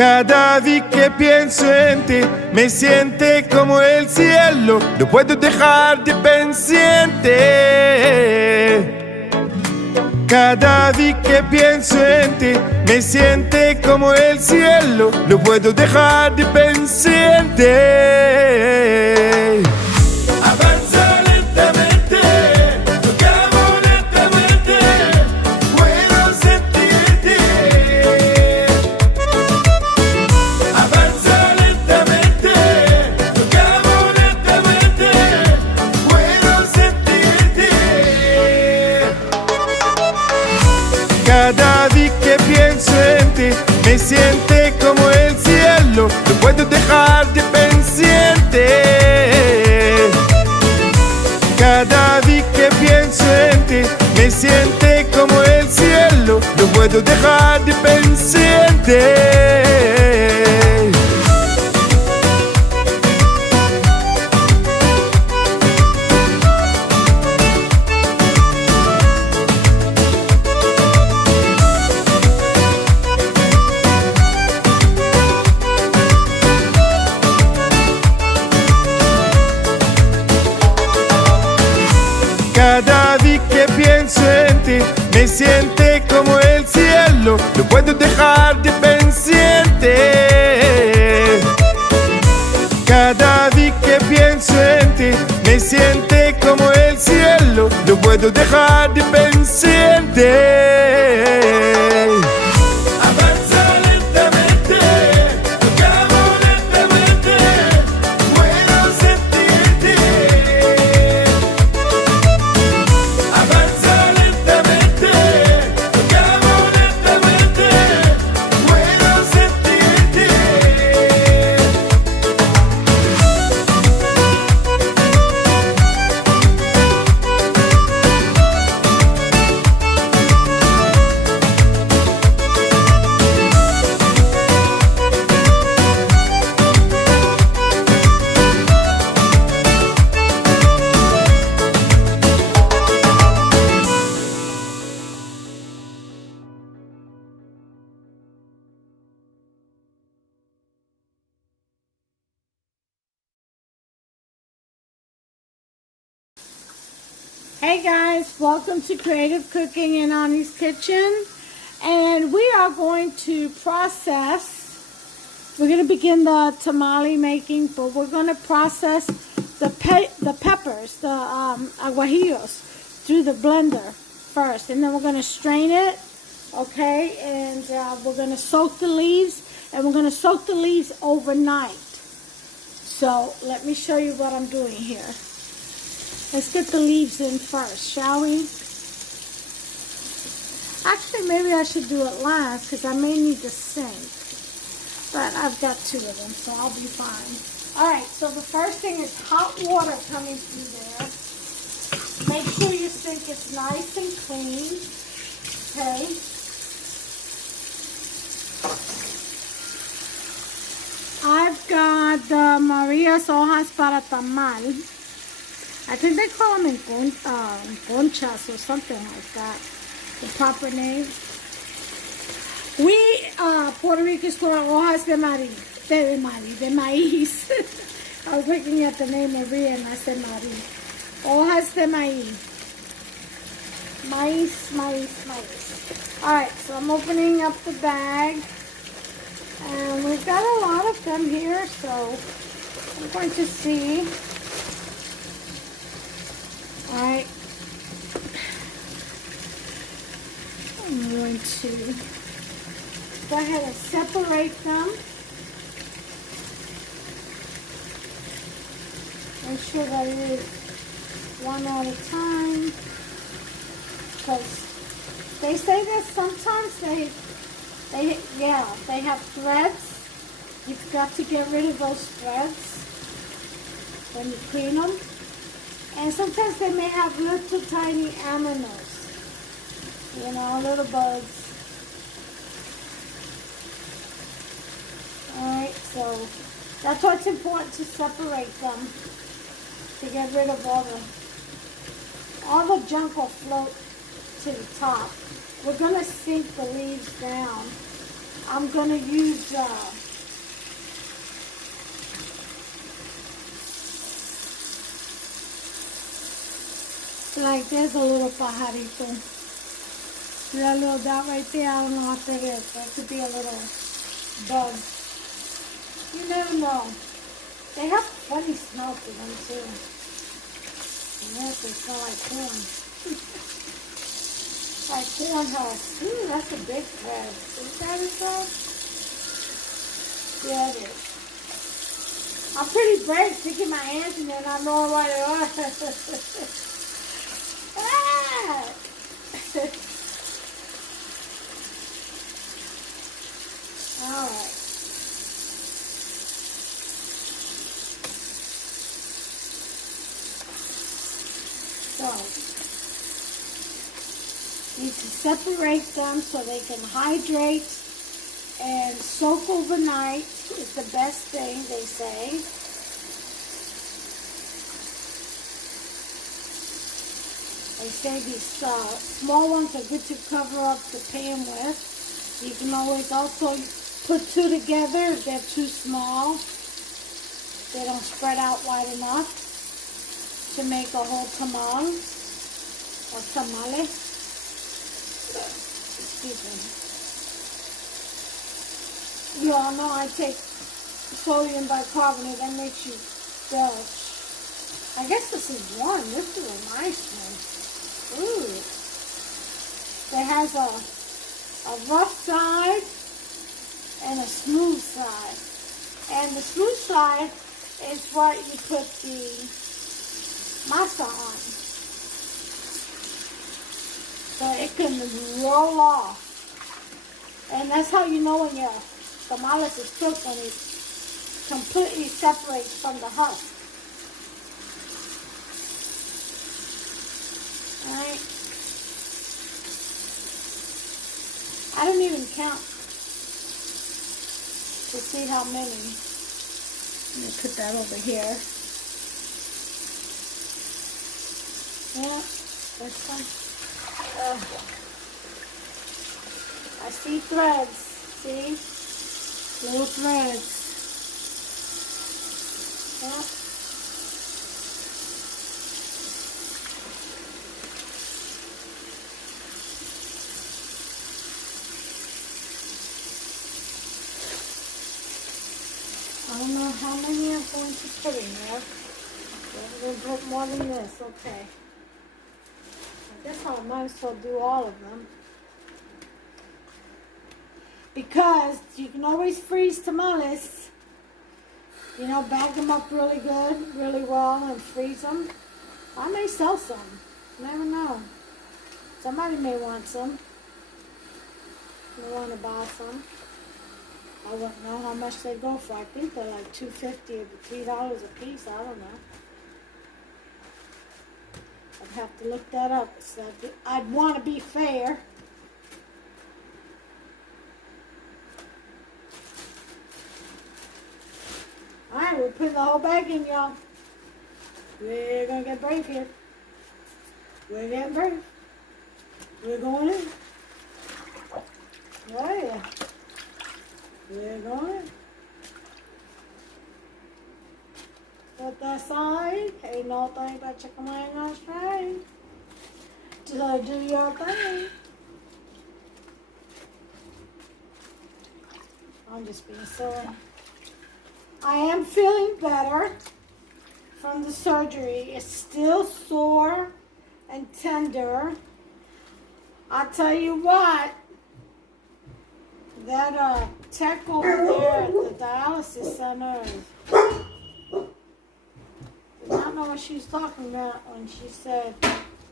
Cada vez que pienso en ti, me siente como el cielo. No puedo dejar de pendiente. Cada vez que pienso en ti, me siente como el cielo. No puedo dejar de pendiente. Avanza lentamente, tocamos lentamente, puedo sentirte. Avanza lentamente, tocamos lentamente, puedo sentirte. Cada vez que pienso en ti, me siente como el cielo. No puedo dejar de pendiente. Cada vez que pienso en ti, me siente como el cielo. No puedo dejar de pendiente. Cada vez que pienso en ti, me siente como el cielo. No puedo dejar de pendiente. Cada vez que pienso en ti, me siente como el cielo. No puedo dejar de pendiente. Avanza lentamente, tocamos lentamente, puedo sentirte. Avanza lentamente, tocamos lentamente, puedo sentirte. Hey guys, welcome to Creative Cooking in Ani's Kitchen, and we are going to process. We're going to begin the tamale making, but we're going to process the peppers, the aguajillos, through the blender first, and then we're going to strain it, okay, and we're going to soak the leaves, and we're going to soak the leaves overnight. So let me show you what I'm doing here. Let's get the leaves in first, shall we? Actually, maybe I should do it last because I may need to sink. But I've got two of them, so I'll be fine. Alright, so the first thing is hot water coming through there. Make sure your sink is nice and clean. Okay. I've got the Maria's hojas para tamal. I think they call them in conchas or something like that, the proper name. We, Puerto Ricans call hojas de maíz. I was looking at the name Maria and I said maíz. Hojas de maíz. Maíz. Alright, so I'm opening up the bag. And we've got a lot of them here, so I'm going to see. Alright, I'm going to go ahead and separate them. Make sure that it is one at a time, because they say that sometimes they have threads. You've got to get rid of those threads when you clean them. And sometimes they may have little tiny aminos, you know, little bugs. Alright, so that's why it's important to separate them, to get rid of all the junk will float to the top. We're going to sink the leaves down. I'm going to use like there's a little pajarito. See that little dot right there? I don't know what that is. That could be a little bug. You never know. They have funny smell to them too. Yes, they smell like corn. Like corn husks. Ooh, that's a big thread. Is that it though? Yeah, it is. I'm pretty brave sticking my hands in there and I know what they are. Ah! Alright. So, need to separate them so they can hydrate and soak overnight is the best thing, they say. They say these small ones are good to cover up the pan with. You can always also put two together if they're too small. They don't spread out wide enough to make a whole tamal or tamale. Excuse me. You all know I take sodium bicarbonate. That makes you belch. I guess this is one. This is a nice one. Ooh. It has a rough side and a smooth side. And the smooth side is what you put the masa on. So it can roll off. And that's how you know when your tamales is cooked, when it completely separates from the husk. Alright. I don't even count to see how many. Let me put that over here. Yeah, that's fine. I see threads. See? Little threads. Yeah. I don't know how many I'm going to put in there. I'm going to put more than this. Okay. I guess I might as well do all of them. Because you can always freeze tamales. You know, bag them up really good, really well, and freeze them. I may sell some. You never know. Somebody may want some. May want to buy some. I wouldn't know how much they go for. I think they're like $2.50 or $3 a piece. I don't know. I'd have to look that up. So I'd want to be fair. Alright, we're putting the whole bag in, y'all. We're going to get brave here. We're getting brave. We're going in. Oh, yeah. We're going in. Put that side. Ain't no thing but chicken wing on straight. Just do your thing. I'm just being silly. I am feeling better from the surgery. It's still sore and tender. I'll tell you what, that tech over there at the dialysis center did not know what she was talking about when she said,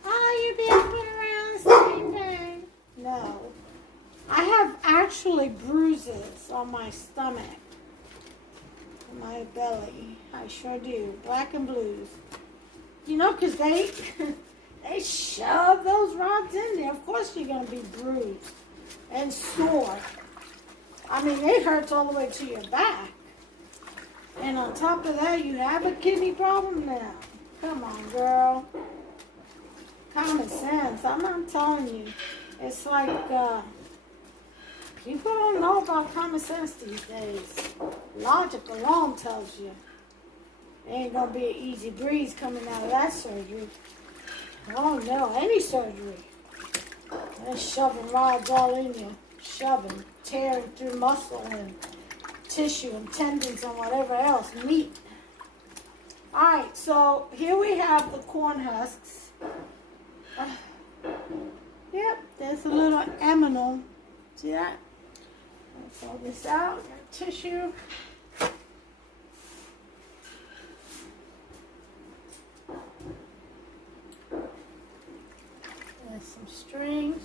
oh, you've been around the same day. No. I have actually bruises on my stomach. My belly. I sure do. Black and blues. You know, because they shove those rods in there. Of course you're going to be bruised and sore. I mean, it hurts all the way to your back. And on top of that, you have a kidney problem now. Come on, girl. Common sense. I'm not telling you. It's like People don't know about common sense these days. Logic alone tells you it ain't gonna be an easy breeze coming out of that surgery. Oh no, any surgery. They're shoving rods all in you. Shoving, tearing through muscle and tissue and tendons and whatever else, meat. Alright, so here we have the corn husks. Yep, there's a little aminal. See that? Let's pull this out, got tissue. There's some strings,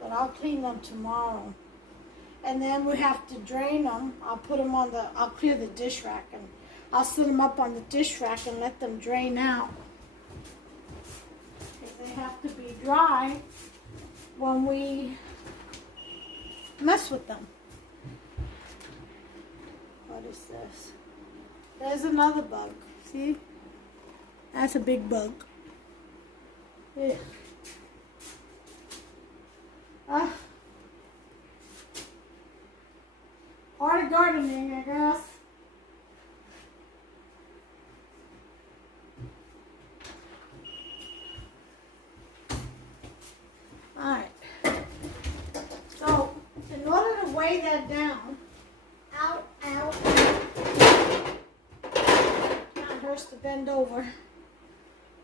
but I'll clean them tomorrow. And then we have to drain them. I'll put them on I'll clear the dish rack and I'll set them up on the dish rack and let them drain out. Because they have to be dry when we mess with them. What is this? There's another bug. See? That's a big bug. Yeah. Part of gardening, I guess. Alright. So, in order to weigh that down, out, not hurts to bend over,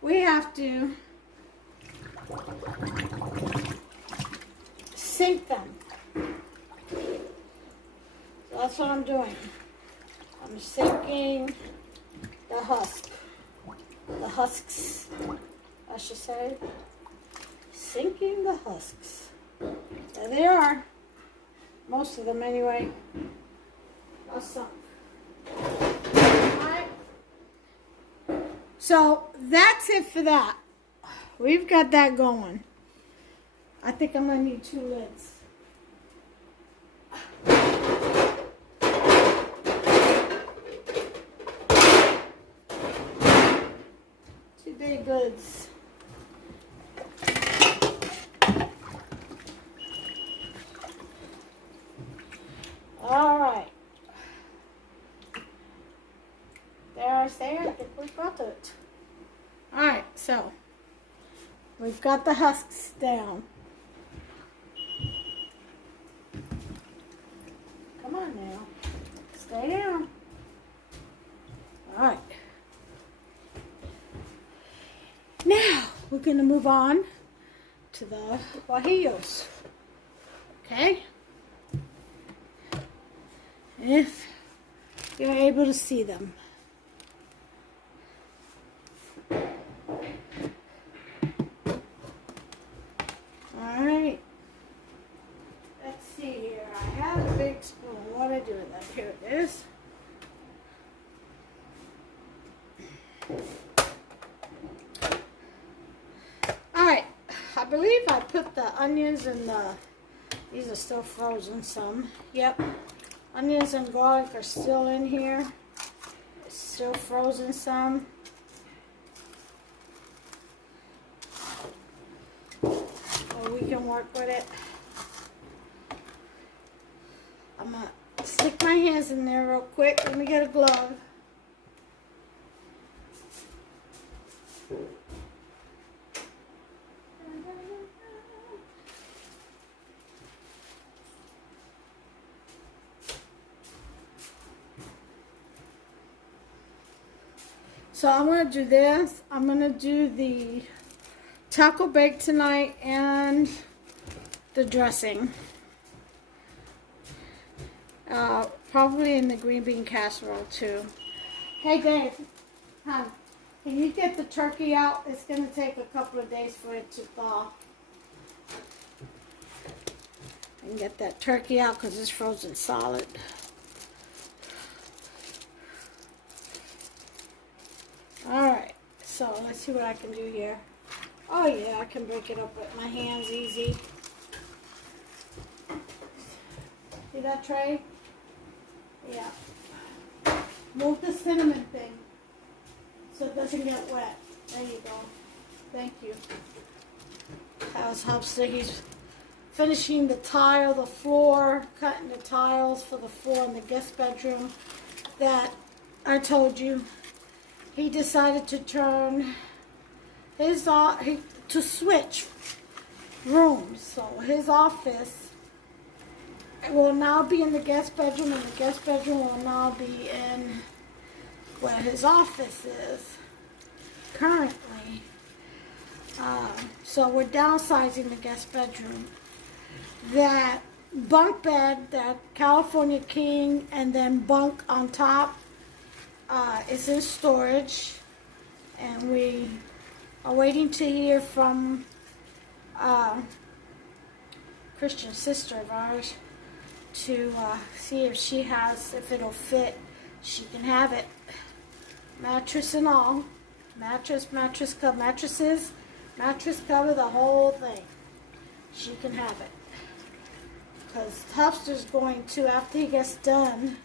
we have to sink them. So that's what I'm doing. I'm sinking the husks, I should say. Sinking the husks. There they are. Most of them anyway. Are sunk. Alright. So that's it for that. We've got that going. I think I'm going to need 2 lids. Two big lids. Alright. There I say, I think we've got it. Alright, so we've got the husks down. Come on now. Stay down. Alright. Now, we're going to move on to the guajillos. Okay? If you're able to see them. Alright. Let's see here. I have a big spoon. What do I do with that? Here it is. Alright. I believe I put the onions and these are still frozen some. Yep. Onions and garlic are still in here. It's still frozen some. So we can work with it. I'm going to stick my hands in there real quick. Let me get a glove. So I'm going to do this. I'm going to do the taco bake tonight and the dressing. Probably in the green bean casserole too. Hey Dave, hon, can you get the turkey out? It's going to take a couple of days for it to thaw. And get that turkey out because it's frozen solid. Alright, so let's see what I can do here. Oh yeah, I can break it up with my hands easy. See that tray? Yeah. Move the cinnamon thing so it doesn't get wet. There you go. Thank you. That helps that he's finishing the tile, the floor, cutting the tiles for the floor in the guest bedroom that I told you. He decided to turn his to switch rooms. So his office will now be in the guest bedroom, and the guest bedroom will now be in where his office is currently. So we're downsizing the guest bedroom. That bunk bed, that California King, and then bunk on top is in storage, and we are waiting to hear from Christian sister of ours to see if it'll fit. She can have it, mattress and all, mattress cover, the whole thing. She can have it. Because Hupster's going to, after he gets done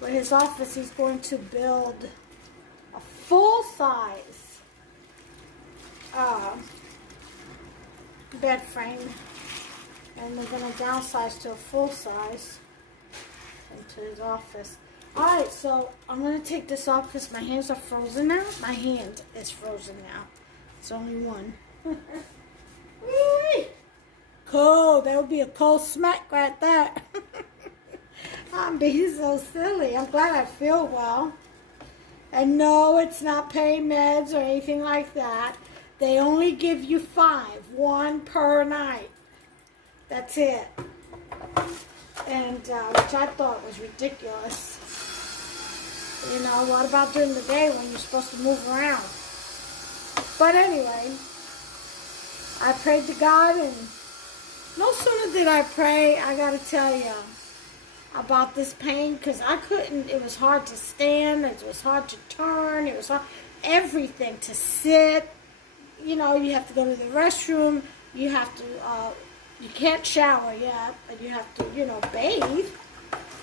with his office, he's going to build a full-size bed frame. And they're going to downsize to a full-size into his office. Alright, so I'm going to take this off because my hands are frozen now. My hand is frozen now. It's only one. Cold. That would be a cold smack right there. I'm being so silly. I'm glad I feel well. And no, it's not pain meds or anything like that. They only give you 5, 1 per night. That's it. And which I thought was ridiculous. You know, what about during the day when you're supposed to move around? But anyway, I prayed to God, and no sooner did I pray, I got to tell you about this pain, because I couldn't, it was hard to stand, it was hard to turn, it was hard, everything, to sit. You know, you have to go to the restroom, you have to, you can't shower yet, but you have to, you know, bathe.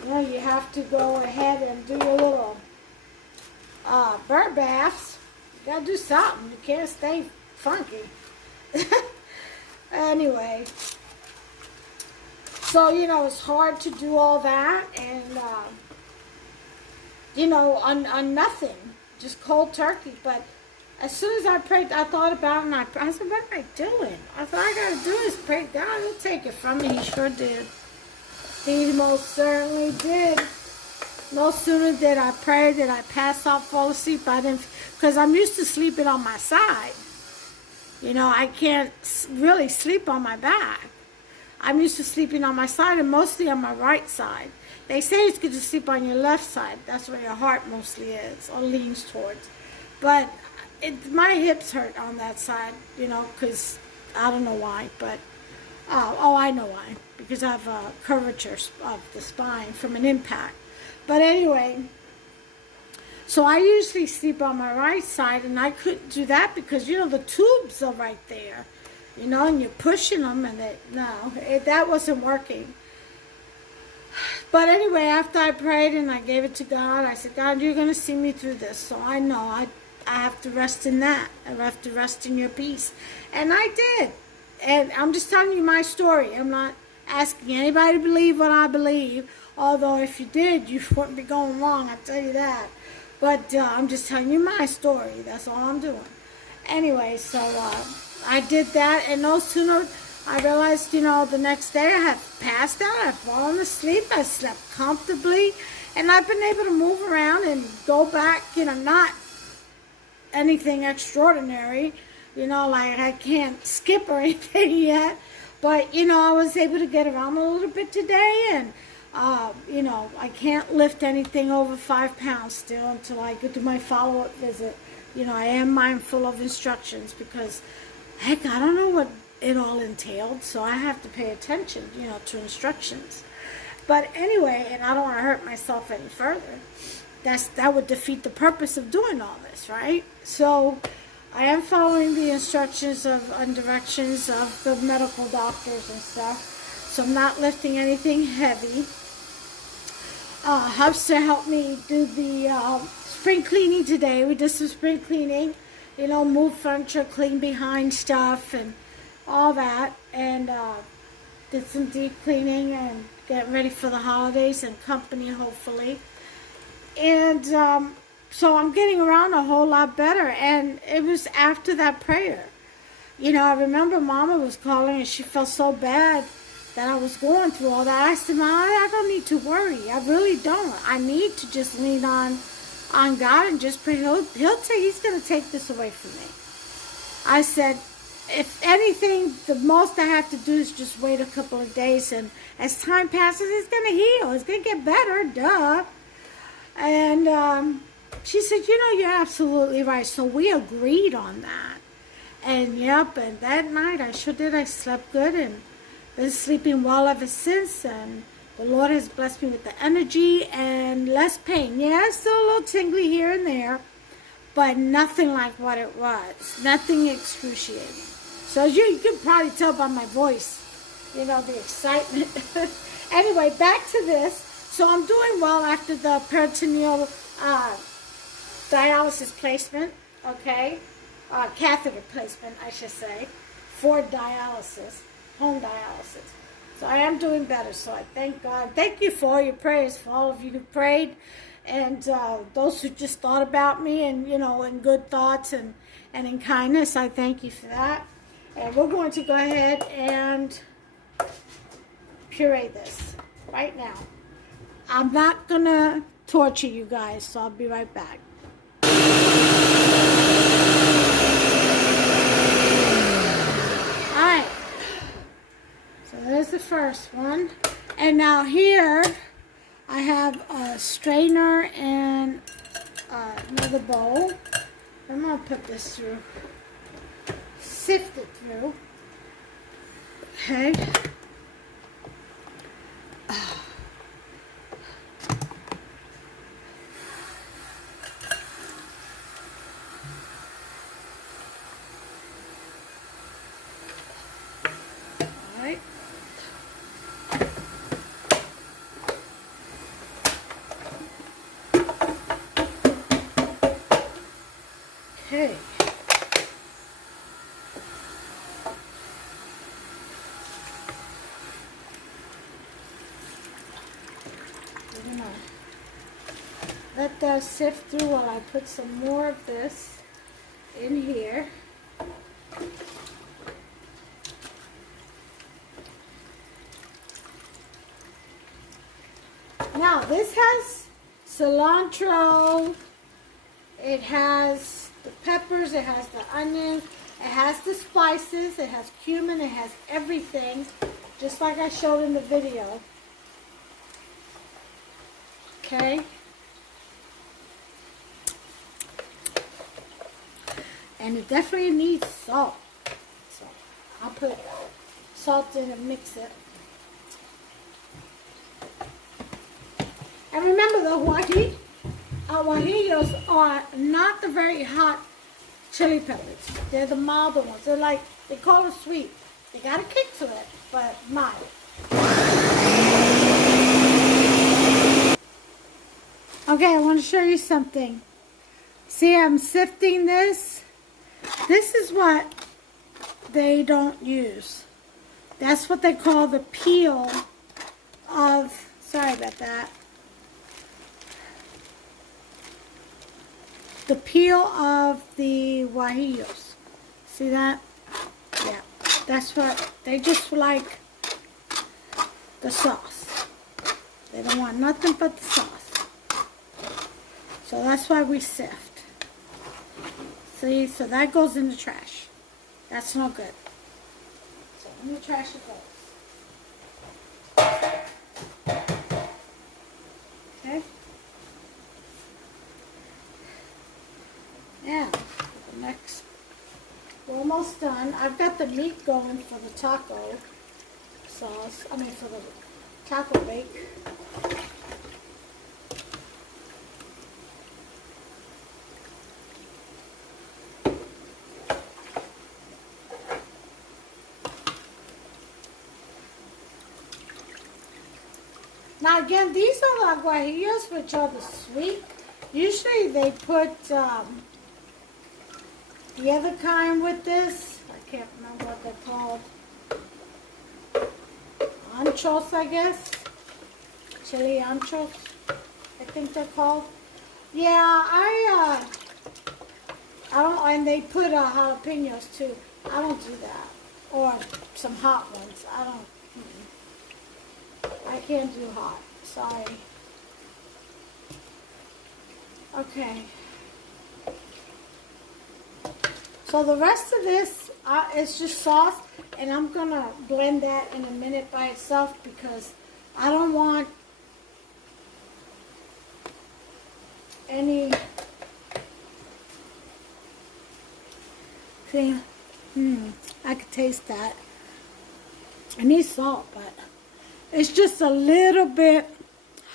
You know, you have to go ahead and do your little bird baths. You got to do something. You can't stay funky. Anyway, so, you know, it's hard to do all that, and, you know, on nothing, just cold turkey. But as soon as I prayed, I thought about it, and I said, what am I doing? I thought, I got to do is pray. God will take it from me. He sure did. He most certainly did. No sooner did I pray, did I pass out, fall asleep. I didn't, because I'm used to sleeping on my side. You know, I can't really sleep on my back. I'm used to sleeping on my side, and mostly on my right side. They say it's good to sleep on your left side. That's where your heart mostly is, or leans towards. But my hips hurt on that side, you know, because I don't know why, but, oh, I know why. Because I have a curvature of the spine from an impact. But anyway, so I usually sleep on my right side, and I couldn't do that because, you know, the tubes are right there, you know, and you're pushing them, and that wasn't working. But anyway, after I prayed and I gave it to God, I said, God, you're going to see me through this, so I know I have to rest in that. I have to rest in your peace. And I did. And I'm just telling you my story. I'm not asking anybody to believe what I believe, although if you did, you wouldn't be going wrong, I'll tell you that. But I'm just telling you my story. That's all I'm doing. Anyway, so I did that, and no sooner I realized, you know, the next day I had passed out, I'd fallen asleep, I slept comfortably, and I've been able to move around and go back, you know, not anything extraordinary, you know, like I can't skip or anything yet, but, you know, I was able to get around a little bit today, and, you know, I can't lift anything over 5 pounds still until I go to my follow-up visit. You know, I am mindful of instructions because, heck, I don't know what it all entailed, so I have to pay attention, you know, to instructions. But anyway, and I don't want to hurt myself any further. That would defeat the purpose of doing all this, right? So I am following the instructions and directions of the medical doctors and stuff. So I'm not lifting anything heavy. Hubster helped me do the spring cleaning today. We did some spring cleaning, you know, move furniture, clean behind stuff, and all that. And did some deep cleaning and getting ready for the holidays and company, hopefully. And so I'm getting around a whole lot better. And it was after that prayer. You know, I remember Mama was calling and she felt so bad that I was going through all that. I said, Mama, I don't need to worry. I really don't. I need to just lean on God and just pray. He's going to take this away from me. I said, if anything, the most I have to do is just wait a couple of days, and as time passes, it's going to heal. It's going to get better, duh. And she said, you know, you're absolutely right. So we agreed on that. And yep, and that night I sure did. I slept good and been sleeping well ever since. And the Lord has blessed me with the energy and less pain. Yeah, still a little tingly here and there, but nothing like what it was. Nothing excruciating. So you can probably tell by my voice, you know, the excitement. Anyway, back to this. So I'm doing well after the peritoneal dialysis placement, okay? Catheter placement, I should say, for dialysis, home dialysis. So I am doing better, so I thank God. Thank you for all your prayers, for all of you who prayed, and those who just thought about me and, you know, in good thoughts and in kindness. I thank you for that. And we're going to go ahead and puree this right now. I'm not going to torture you guys, so I'll be right back. Alright, so there's the first one. And now here I have a strainer and another bowl. I'm going to put this through. Sift it through. Okay. Alright. Okay. Let that sift through while I put some more of this in here. Now this has cilantro, it has the peppers, it has the onions, it has the spices, it has cumin, it has everything, just like I showed in the video. Okay. And it definitely needs salt. So I'll put salt in and mix it. And remember the guajillos are not the very hot chili peppers. They're the milder ones. They're like, they call it sweet. They got a kick to it, but mild. Okay, I want to show you something. See, I'm sifting this. This is what they don't use. That's what they call the peel of, sorry about that. The peel of the guajillos. See that? Yeah, that's what, they just like the sauce. They don't want nothing but the sauce. So that's why we sift. See, so that goes in the trash. That's no good. So in the trash it goes. Okay. Now, the next, we're almost done. I've got the meat going for the taco sauce, for the taco bake. Now again, these are the guajillos, which are the sweet. Usually they put the other kind with this. I can't remember what they're called. anchos, I guess. Chili anchos, I think they're called. Yeah, I don't, and they put jalapenos too. I don't do that. Or some hot ones. I can't do hot. Sorry. Okay. So the rest of this is just sauce, and I'm gonna blend that in a minute by itself because I don't want any thing. I could taste that. I need salt, but it's just a little bit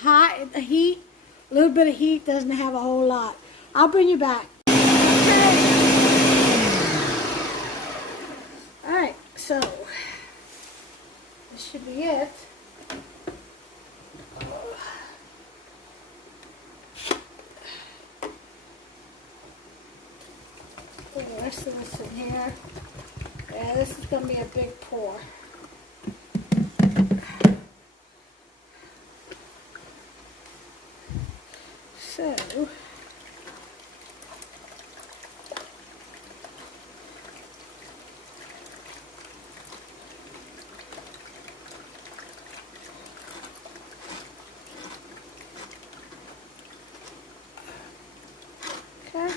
hot. The heat, a little bit of heat doesn't have a whole lot. I'll bring you back. Okay. All right, so this should be it. Put the rest of this in here. Yeah, this is going to be a big pour. So, okay.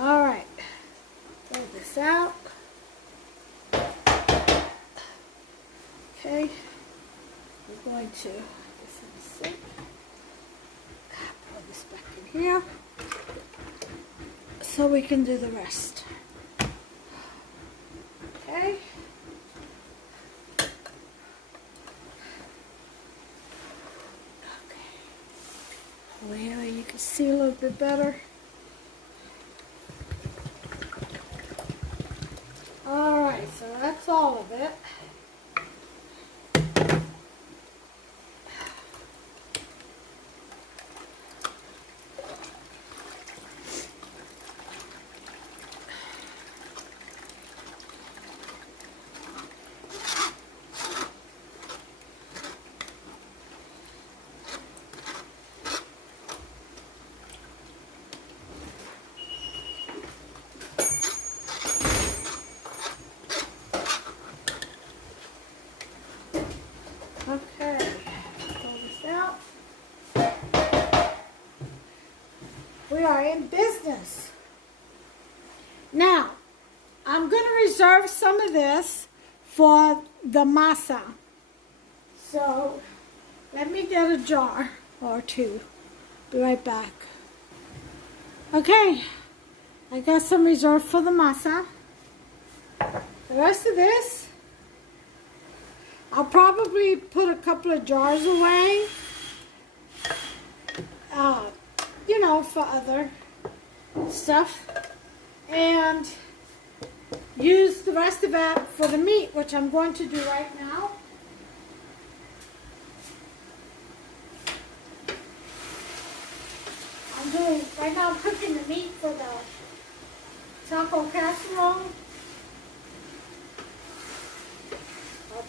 All right, throw this out. Okay, we're going to put this in the sink. Put this back in here so we can do the rest. Okay. Over here you can see a little bit better. Alright, so that's all of it. Okay, pull this out. We are in business. Now, I'm going to reserve some of this for the masa. So, let me get a jar or two. Be right back. Okay, I got some reserved for the masa. The rest of this, I'll probably put a couple of jars away, you know, for other stuff, and use the rest of that for the meat, which I'm going to do right now. Right now I'm cooking the meat for the taco casserole.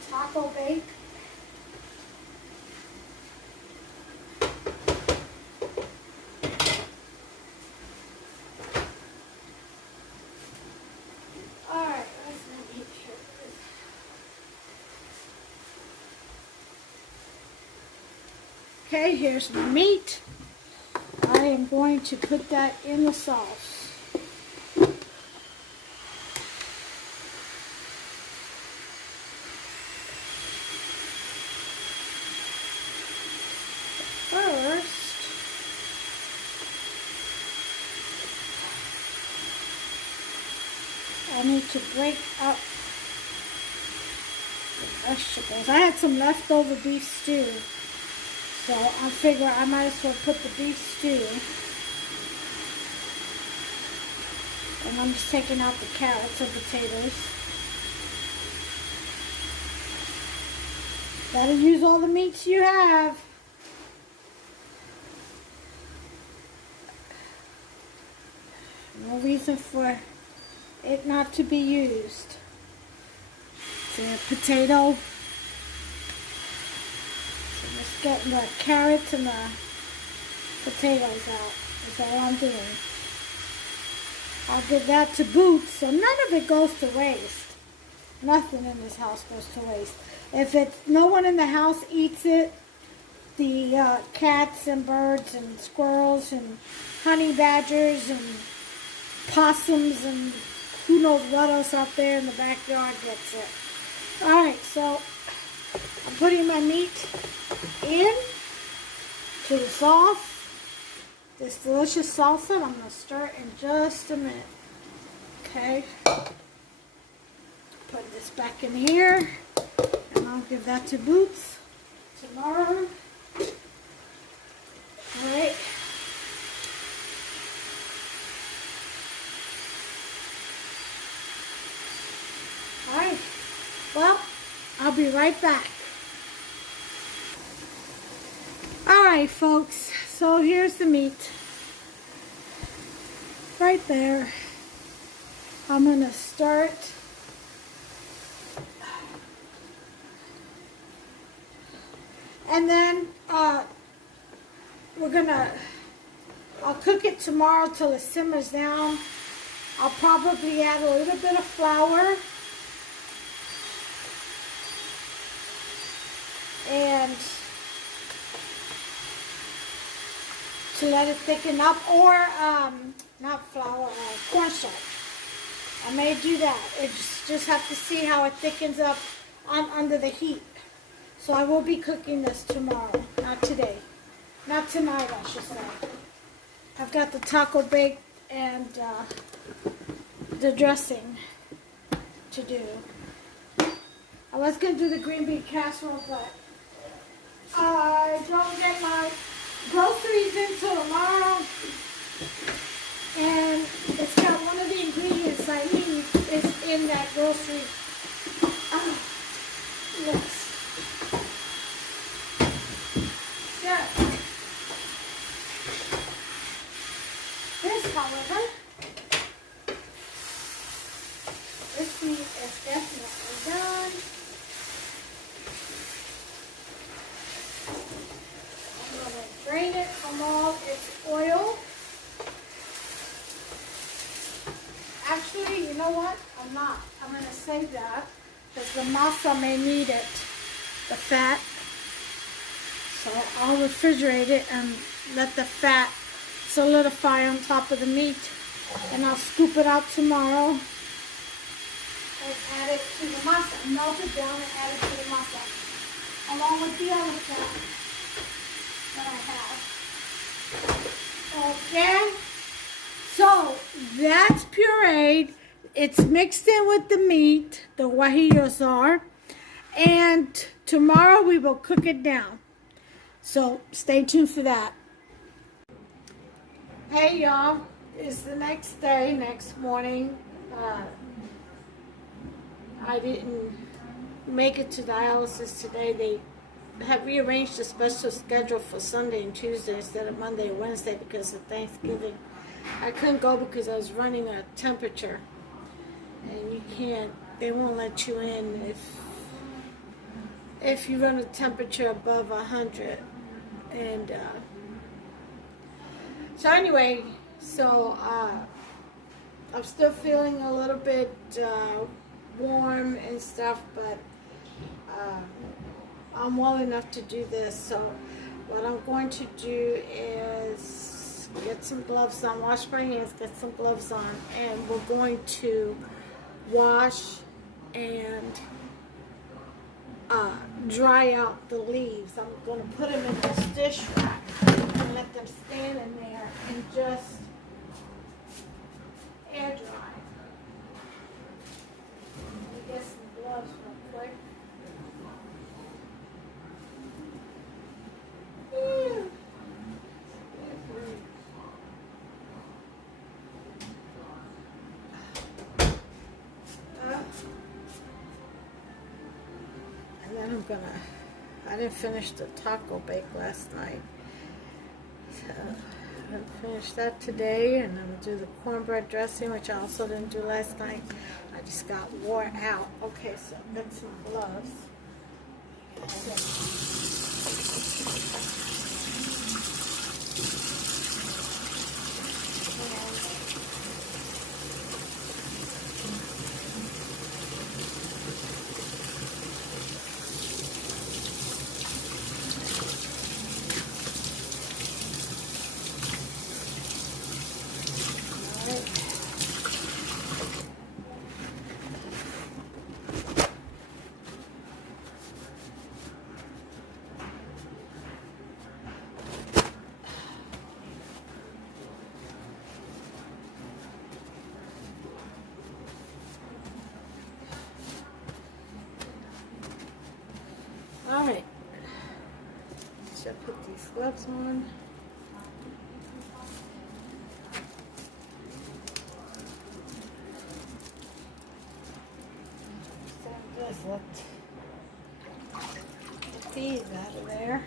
Taco bake. Alright, let's make sure. Okay, here's my meat. I am going to put that in the sauce. I need to break up the vegetables. I had some leftover beef stew, so I figure I might as well put the beef stew. And I'm just taking out the carrots and potatoes. Gotta use all the meats you have. No reason for it not to be used. See a potato. So I'm just getting the carrots and the potatoes out. That's all I'm doing. I'll give that to Boots, so none of it goes to waste. Nothing in this house goes to waste. If no one in the house eats it, the cats and birds and squirrels and honey badgers and possums and who knows what else out there in the backyard gets it. Alright, so I'm putting my meat in to the sauce. This delicious salsa. I'm going to stir it in just a minute. Okay. Put this back in here. And I'll give that to Boots tomorrow. Alright. Alright. Well, I'll be right back. Alright, folks. So here's the meat. Right there. I'm going to start. And then I'll cook it tomorrow till it simmers down. I'll probably add a little bit of flour. And to let it thicken up, or not flour, cornstarch. I may do that. I just have to see how it thickens up under the heat. So I will be cooking this tomorrow, not today. Not tonight, I should say. I've got the taco baked and the dressing to do. I was going to do the green bean casserole, but I don't get my groceries in till tomorrow. And it's got one of the ingredients I need is in that grocery list. So, this, however, this meat is definitely done. I'm going to drain it from all its oil. Actually, you know what? I'm not. I'm going to save that because the masa may need it, the fat. So I'll refrigerate it and let the fat solidify on top of the meat. And I'll scoop it out tomorrow and add it to the masa. Melt it down and add it to the masa, along with the other fat that I have. Okay. So that's pureed. It's mixed in with the meat, the guajillos are. And tomorrow we will cook it down. So stay tuned for that. Hey y'all, it's the next day, next morning. I didn't make it to dialysis today. They have rearranged a special schedule for Sunday and Tuesday instead of Monday and Wednesday because of Thanksgiving. I couldn't go because I was running a temperature, and you can't, they won't let you in if you run a temperature above 100. And so anyway, I'm still feeling a little bit warm and stuff, but I'm well enough to do this. So what I'm going to do is get some gloves on, wash my hands, get some gloves on, and we're going to wash and dry out the leaves. I'm going to put them in this dish rack and let them stand in there and just air dry. Let me get some gloves real quick. And then I'm gonna I didn't finish the taco bake last night. So I'll finish that today, and I'm gonna do the cornbread dressing, which I also didn't do last night. I just got wore out. Okay, so that's some gloves. Alright, should put these gloves on. Get these out of there.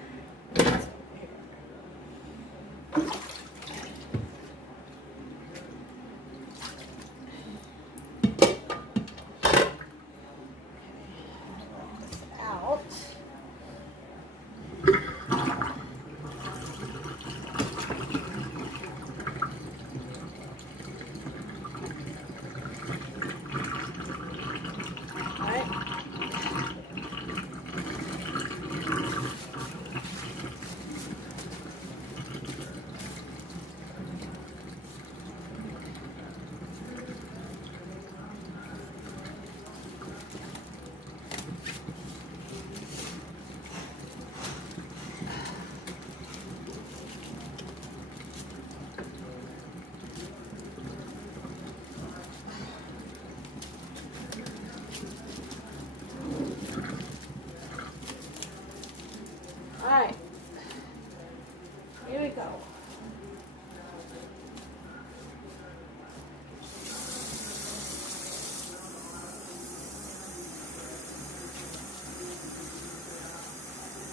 Alright, here we go.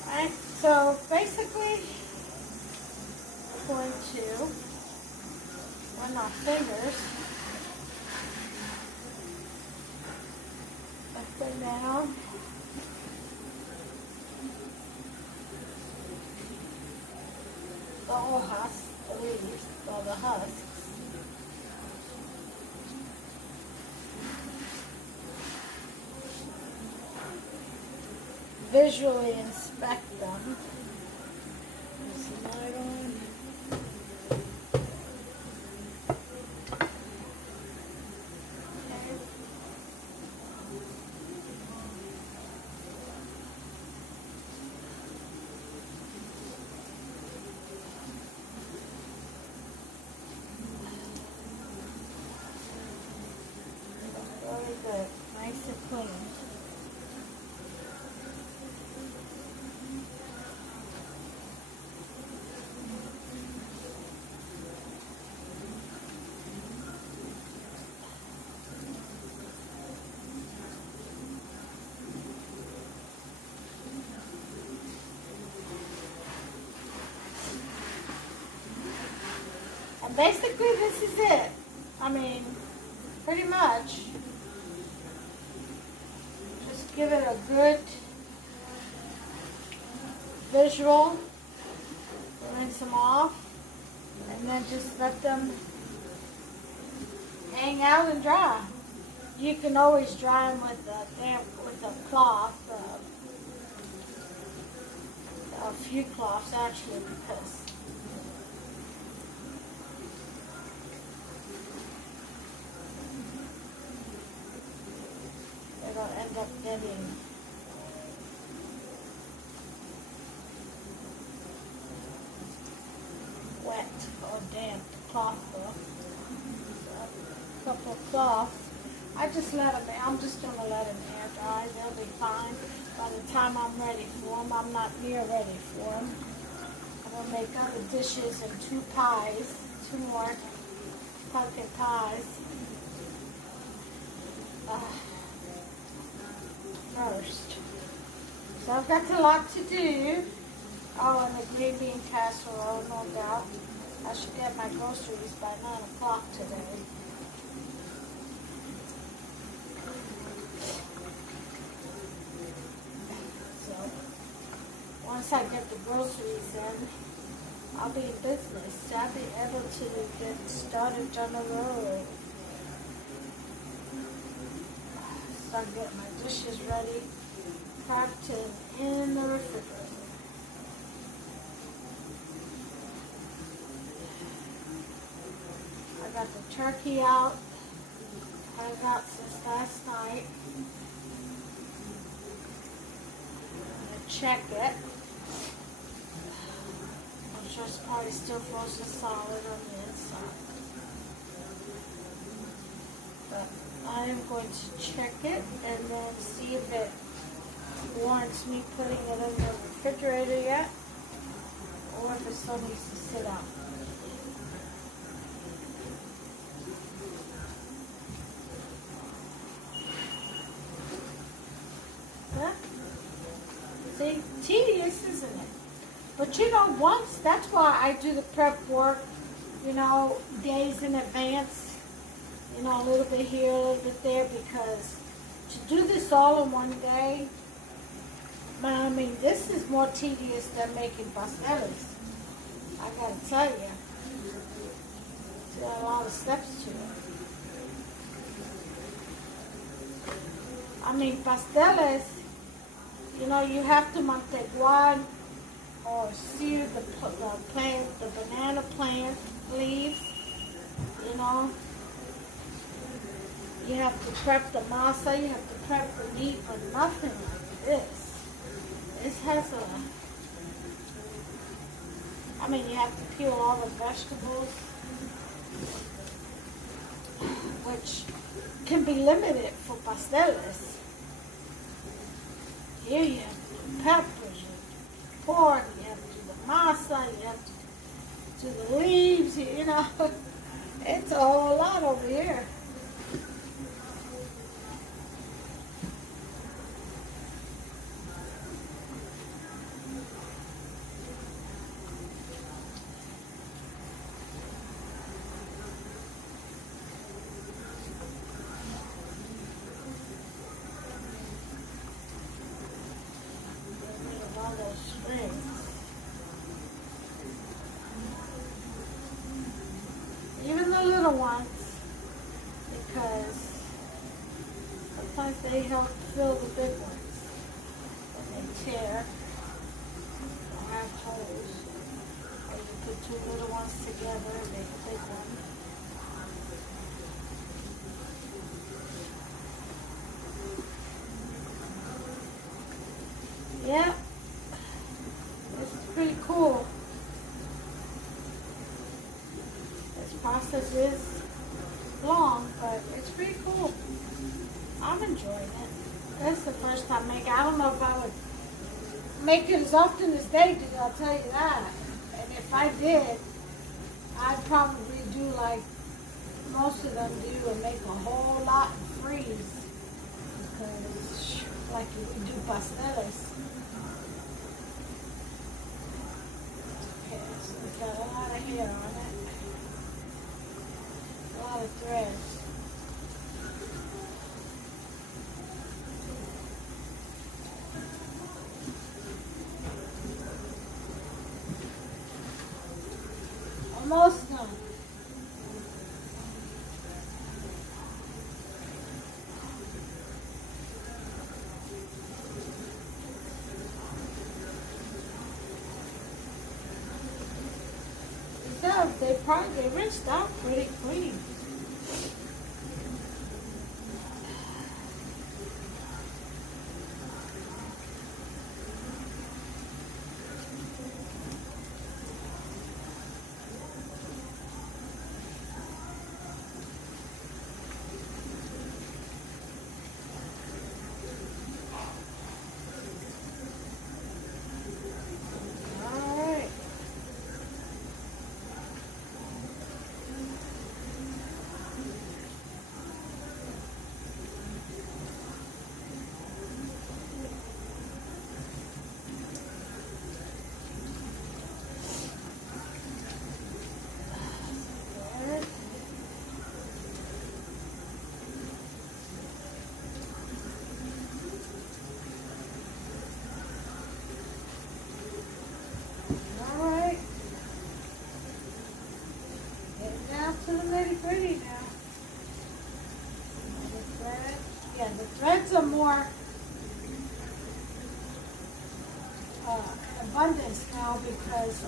Alright, so basically we're going to run our fingers up and down. The whole husk, the leaves, or the husks. Visually inspect them. There's some light on. Very good, nice and clean. And basically this is it. I mean, pretty much. Just give it a good visual, rinse them off, and then just let them hang out and dry. You can always dry them with a cloth, a few cloths actually, because it'll end up getting wet or damp, the cloth will. So, a couple of cloths. I'm just going to let them air dry. They'll be fine. By the time I'm ready for them, I'm not near ready for them. I'm going to make other dishes and two more pumpkin pies. First. So I've got a lot to do. Oh, and the green bean casserole, no doubt. I should get my groceries by 9 o'clock today. So once I get the groceries in, I'll be in business. I'll be able to get started on the road. Start getting my dishes ready, packed in the refrigerator. I got the turkey out. I got since last night. I'm gonna check it. I'm sure it's probably still frozen solid on the inside. But I am going to check it and then see if it warrants me putting it in the refrigerator yet, or if it still needs to sit out. Huh? See, tedious, isn't it? But you know, once, that's why I do the prep work, you know, days in advance, you know, a little bit here, a little bit there, because to do this all in one day, I mean, this is more tedious than making pasteles. I gotta tell you. There are a lot of steps to it. I mean, pasteles, you know, you have to manteguar or sear the plant, the banana plant leaves, you know. You have to prep the masa, you have to prep the meat, but nothing like this. This has a, I mean, you have to peel all the vegetables, which can be limited for pasteles. Here you have to do peppers, you have to do pork, you have to do the masa, you have to do the leaves, you know. It's a whole lot over here. Even the little ones, because sometimes they help fill the big ones. When they tear or have holes, or you put two little ones together and make a big one. Yeah, this is pretty cool. This process is long, but it's pretty cool. I'm enjoying it. This is the first time making it. I don't know if I would make it as often as they do, I'll tell you that. And if I did, I'd probably do like most of them do and make a whole lot and freeze. Because like you do pasteles. Okay, so it's got a lot of hair on it. A lot of threads. Almost done. They rinsed out pretty clean.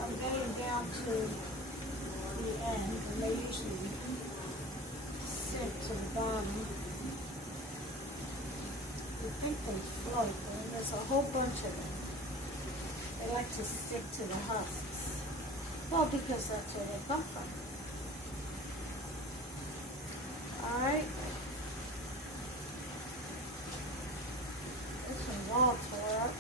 I'm getting down to the end, and they usually sink to the bottom. You think they float, but there's a whole bunch of them. They like to stick to the husks. Well, because that's where they come from. Alright. This one's all tore up.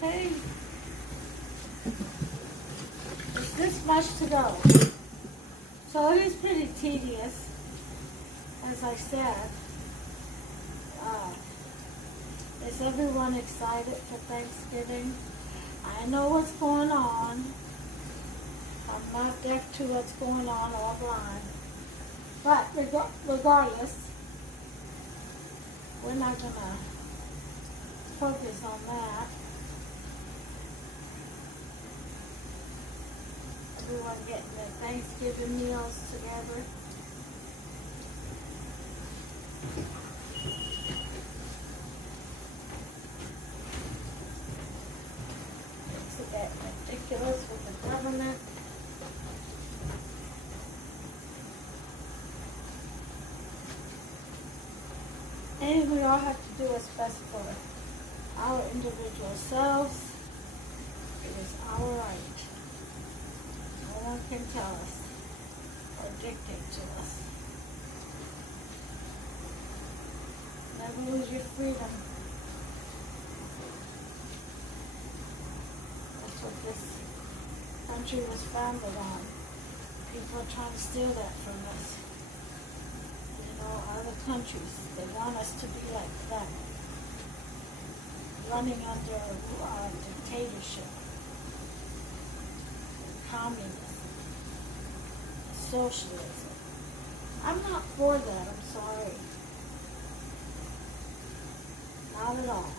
Okay. There's this much to go. So it is pretty tedious, as I said. Is everyone excited for Thanksgiving? I know what's going on. I'm not deaf to what's going on or blind. But regardless, we're not going to focus on that. Everyone getting their Thanksgiving meals together. It's getting ridiculous with the government. And we all have to do what's best for our individual selves. It is our right. No one can tell us or dictate to us. Never lose your freedom. That's what this country was founded on. People are trying to steal that from us. Other countries, they want us to be like them, running under dictatorship, communism, socialism. I'm not for that, I'm sorry. Not at all.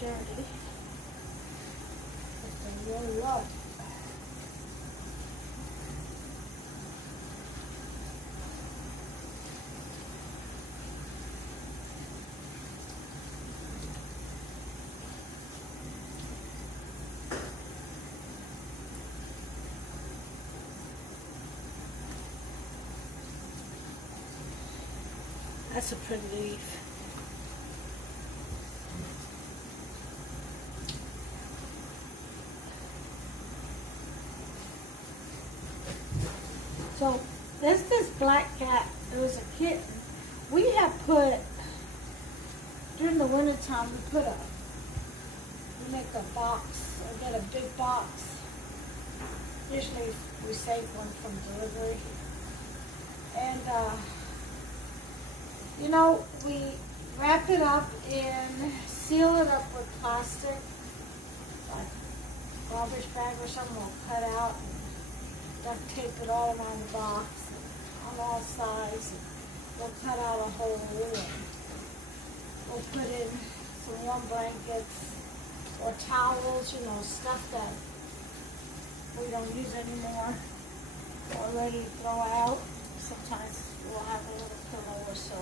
Dirty. But they really love it. That's a pretty leaf. So, there's this black cat. It was a kitten. We have put, during the winter time, we make a box, or get a big box. Usually we save one from delivery. And, we wrap it up and seal it up with plastic, like garbage bag or something we'll cut out. Duct tape it all around the box on all sides. And we'll cut out a hole and we'll put in some warm blankets or towels, stuff that we don't use anymore or ready to throw out. Sometimes we'll have a little pillow or so.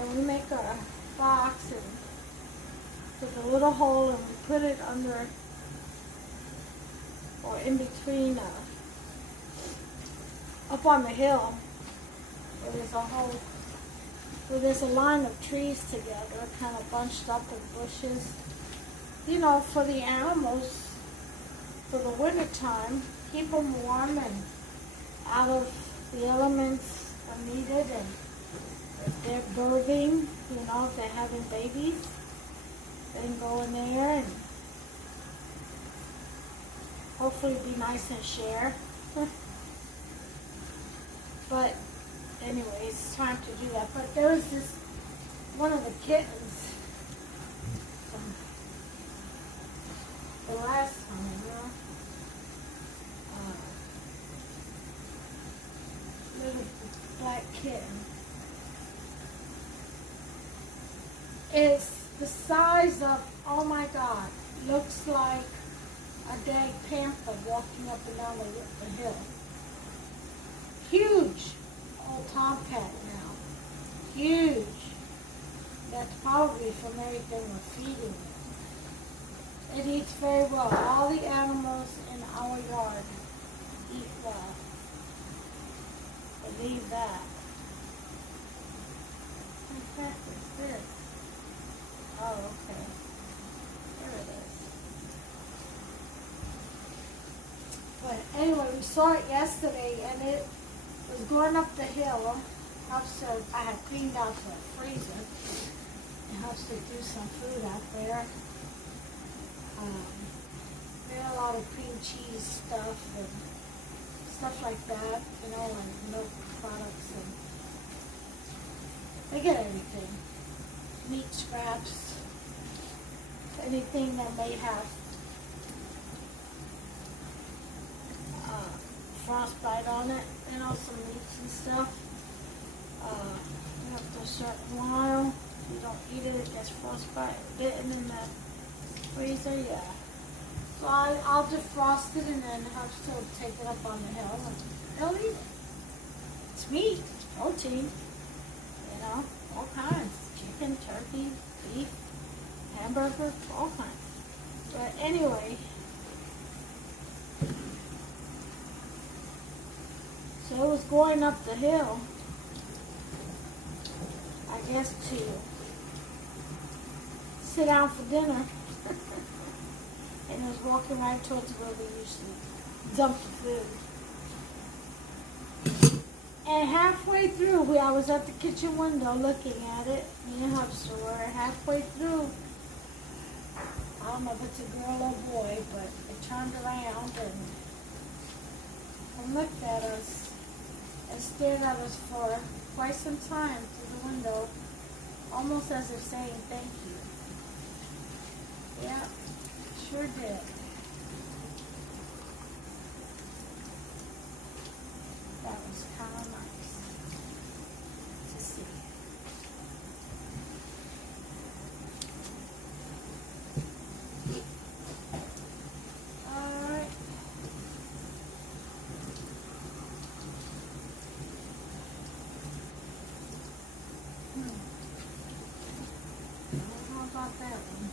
And we make a box and with a little hole and we put it under or in between up on the hill where there's a line of trees together, kind of bunched up with bushes. For the animals, for the winter time, keep them warm and out of the elements are needed, and if they're birthing, you know, if they're having babies, they can go in there and hopefully be nice and share. But anyway, it's time to do that. But there was this one of the kittens from the last time, you know. Little black kitten. It's the size of, oh my God, looks like a dag panther walking up and down the hill. Huge old tomcat now. Huge. That's probably from everything we're feeding it. It eats very well. All the animals in our yard eat well. Believe that. What heck is this? Oh, okay. There it is. But anyway, we saw it yesterday, and it was going up the hill. I had cleaned out the freezer. It helps to do some food out there. There are a lot of cream cheese stuff and stuff like that, you know, and milk products, and they get everything. Meat scraps, anything that may have frostbite on it, you know, some meats and stuff. After a certain while, if you don't eat it, it gets frostbite bitten in the freezer, yeah. So I'll defrost it and then have to take it up on the hill and they'll eat it. It's meat, it's protein, you know, all kinds. Chicken, turkey, beef, hamburger, all kinds. But anyway, so it was going up the hill, I guess, to sit down for dinner. And it was walking right towards where we usually dump the food. And halfway through, I was at the kitchen window looking at it. Me and Husks were halfway through. I don't know if it's a girl or boy, but it turned around and looked at us and stared at us for quite some time through the window, almost as if saying thank you. Yeah. Sure did. That was kind of nice to see. All right. I don't know about that one.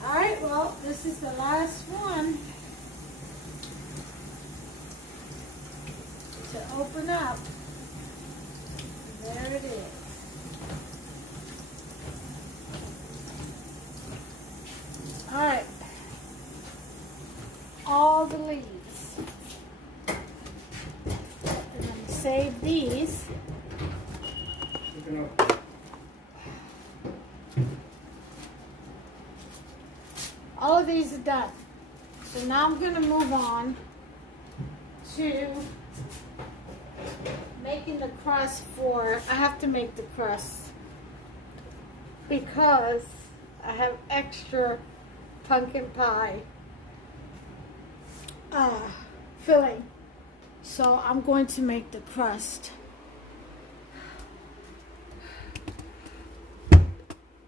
Alright, well, this is the last one to open up. There it is. Alright. All the leaves. And then save these. All of these are done. So now I'm going to move on to making the crust for, I have to make the crust because I have extra pumpkin pie filling. So I'm going to make the crust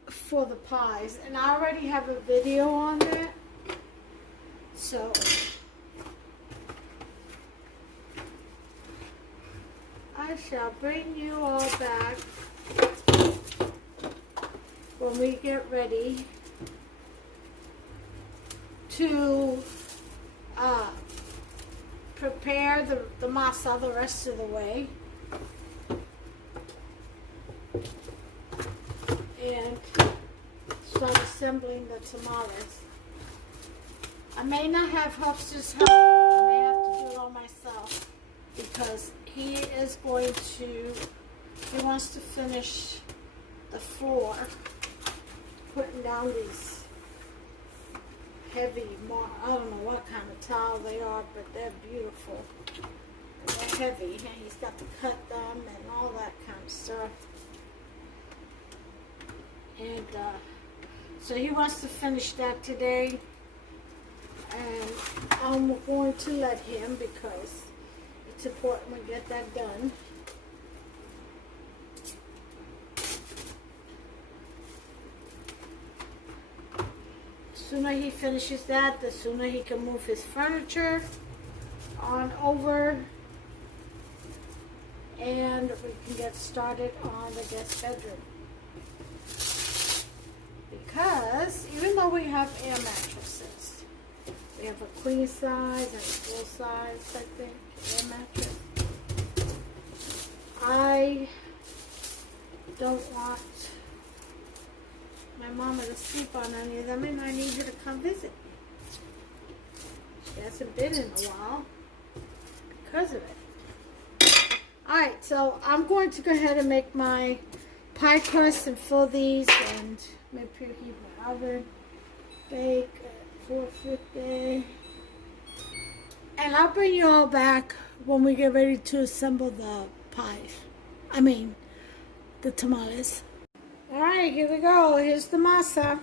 for the pies, and I already have a video on that, so I shall bring you all back when we get ready to prepare the masa the rest of the way. And start assembling the tamales. I may not have Husks' help. I may have to do because he is going to, he wants to finish the floor, putting down these heavy, I don't know what kind of tile they are, but they're beautiful. And they're heavy, and he's got to cut them and all that kind of stuff. And so he wants to finish that today. And I'm going to let him because it's important we get that done. The sooner he finishes that, the sooner he can move his furniture on over and we can get started on the guest bedroom. Because even though we have air mattresses, we have a queen size and a full size, I think, air mattress, I don't want my mama to sleep on any of them, and I need her to come visit me. She hasn't been in a while because of it. Alright, so I'm going to go ahead and make my pie crust and fill these and maybe preheat my oven, bake at 450. And I'll bring you all back when we get ready to assemble the pies. I mean, the tamales. Alright, here we go. Here's the masa.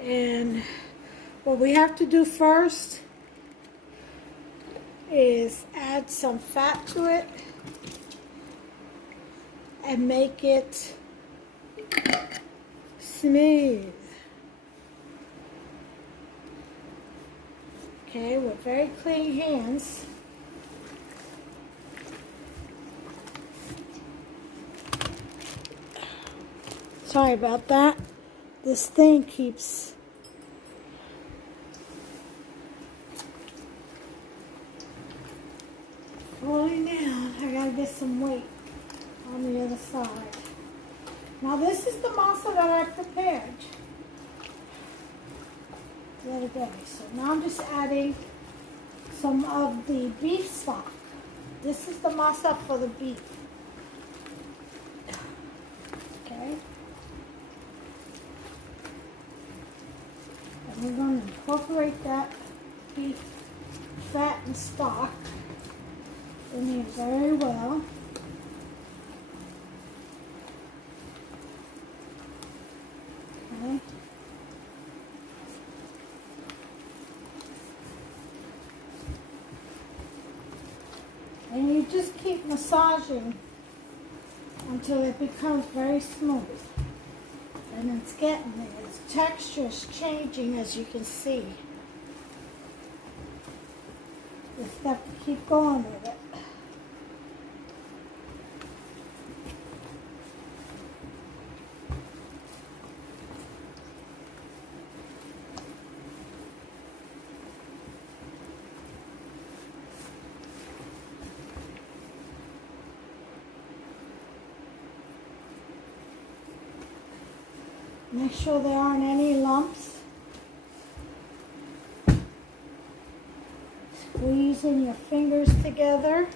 And what we have to do first is add some fat to it and make it smooth. Okay, with very clean hands. Sorry about that. This thing keeps falling down. I gotta get some weight on the other side. Now this is the masa that I prepared the other day. So now I'm just adding some of the beef stock. This is the masa for the beef. Okay. And we're going to incorporate that beef fat and stock in here very well. Okay. And you just keep massaging until it becomes very smooth. And it's getting there. Its texture is changing, as you can see. Just have to keep going with it. Make sure there aren't any lumps. Squeezing your fingers together.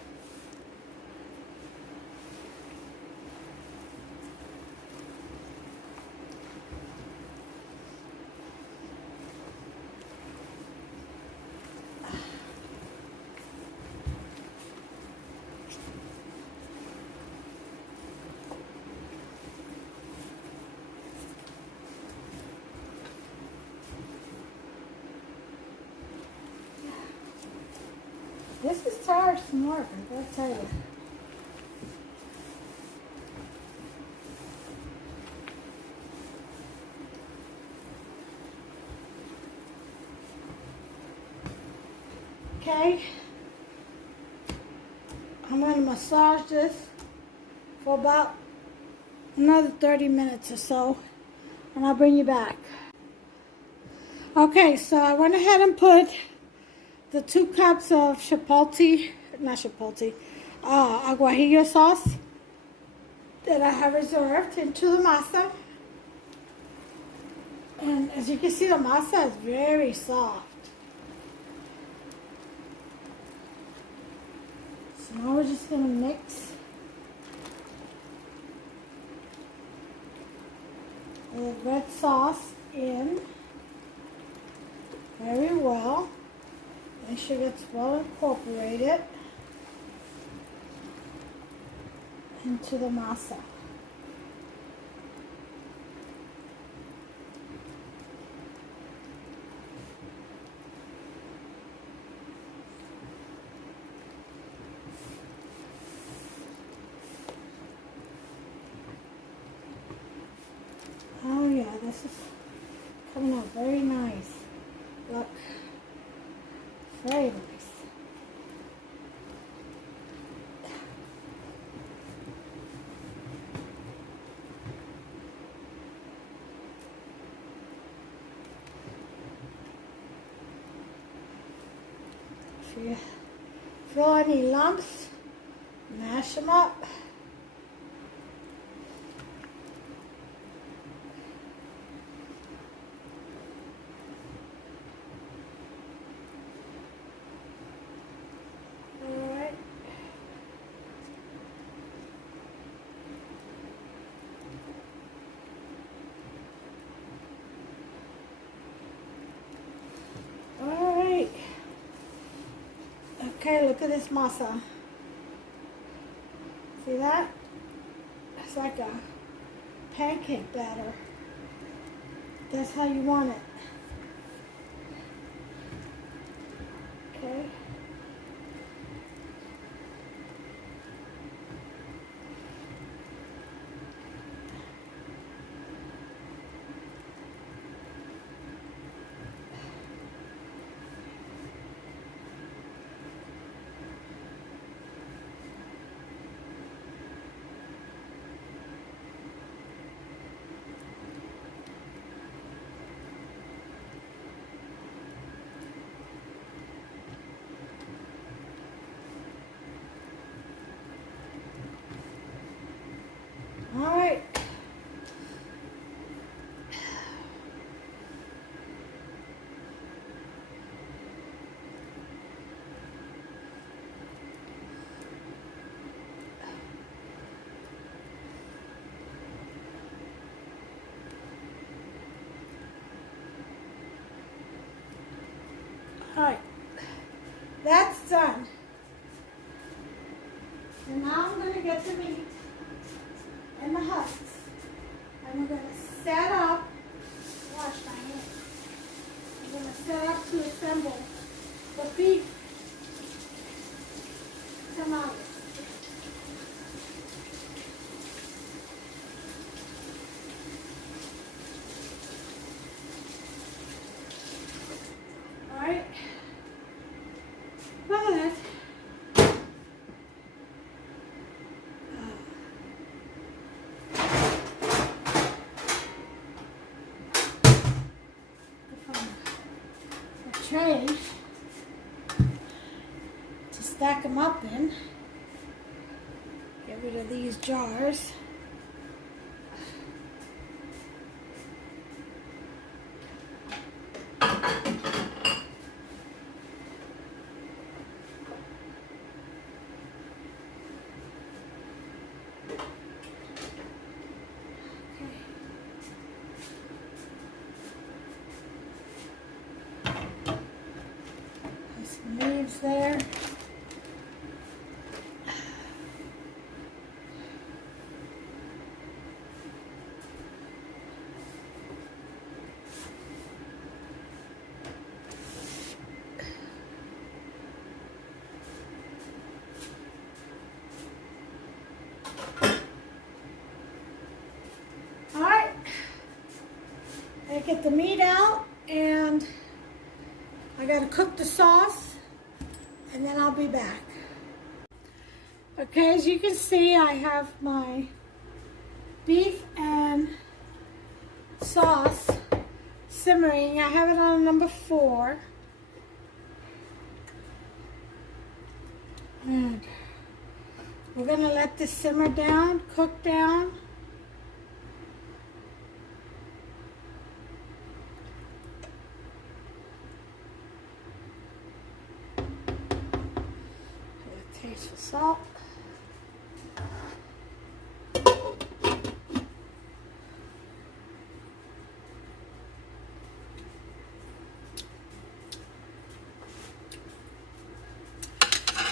This is tiresome work, I gotta tell you. Okay, I'm going to massage this for about another 30 minutes or so, and I'll bring you back. Okay, so I went ahead and put the 2 cups of aguajillo sauce that I have reserved into the masa. And as you can see, the masa is very soft. So now we're just going to mix the red sauce in very well. Make sure it's well incorporated into the masa. Oh yeah, this is coming out very nice. Look, very nice. If you feel any lumps, mash them up. Okay, look at this masa. See that? It's like a pancake batter. That's how you want it. Okay. All right. All right. That's done. And now I'm going to get the meat and the husks. And we're going to set up, wash my hands. We're going to set up to assemble the beef tamales. All right. But tray to stack them up in. Get rid of these jars. Leaves there. All right. I get the meat out and I gotta cook the sauce. And then I'll be back. Okay, as you can see, I have my beef and sauce simmering. I have it on number 4. And we're gonna let this simmer down, cook down. Taste for salt.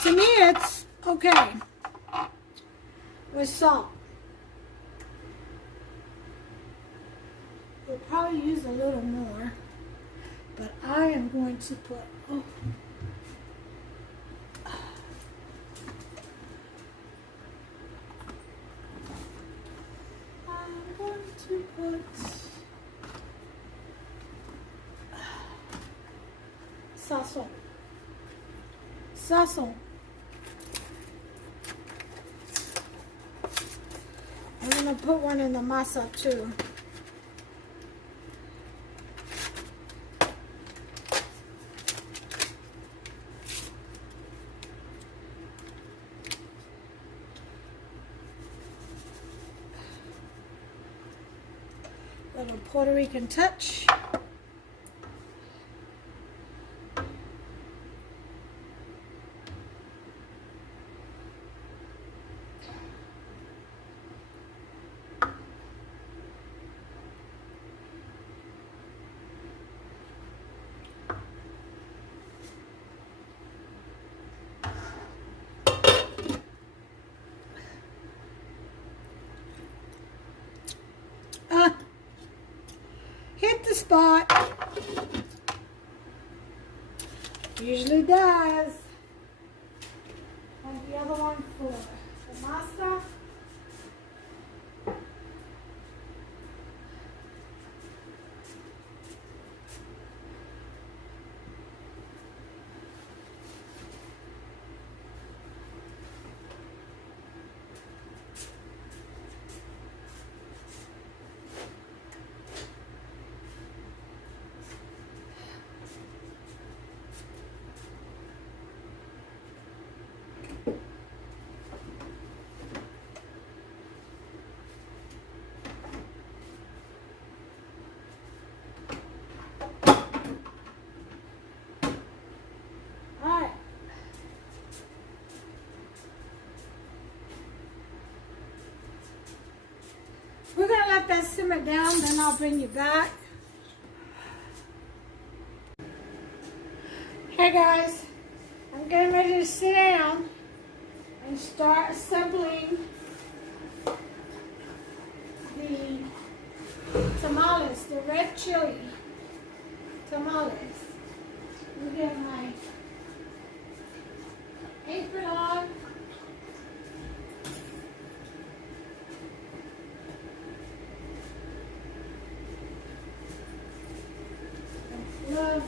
To me, it's okay with salt. We'll probably use a little more, but I am going to put, I'm going to put sazon. Sazon. I'm going to put one in the masa too. Little Puerto Rican touch. Hit the spot. Usually does. And the other one for the masa. We're going to let that simmer down, then I'll bring you back. Hey guys, I'm getting ready to sit down and start assembling the tamales, the red chili tamales. Let me get my apron on. Gloves.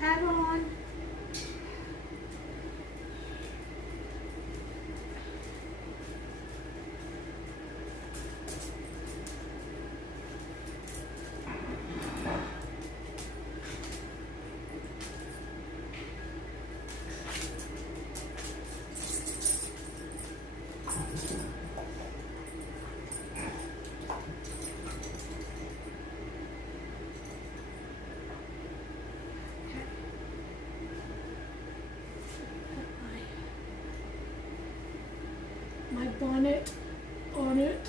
Hat on. My bonnet on it.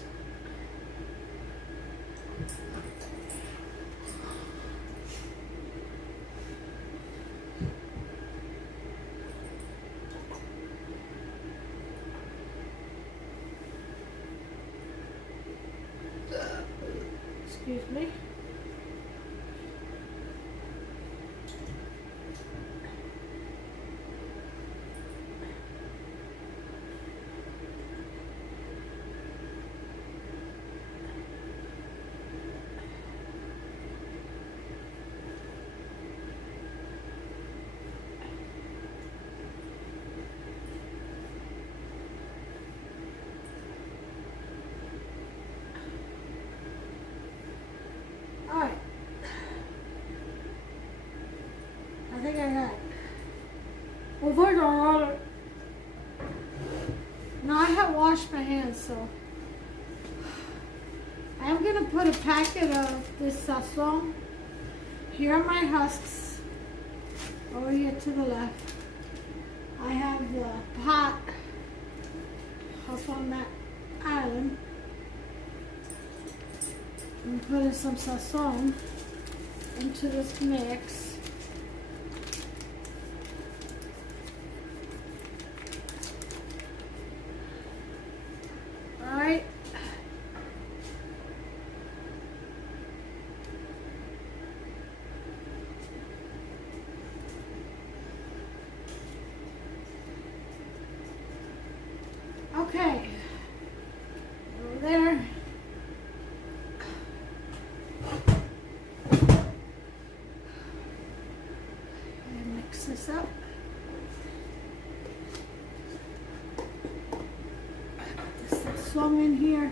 Excuse me. Alright. I think I got it. Well, if I got it. Now I have washed my hands, so I am I'm going to put a packet of this sazon. Here are my husks. Over here to the left. I have the pot up on that island. I'm putting some sazon into this mix. Alright. Okay. Over there. And mix this up. Put this sazon in here.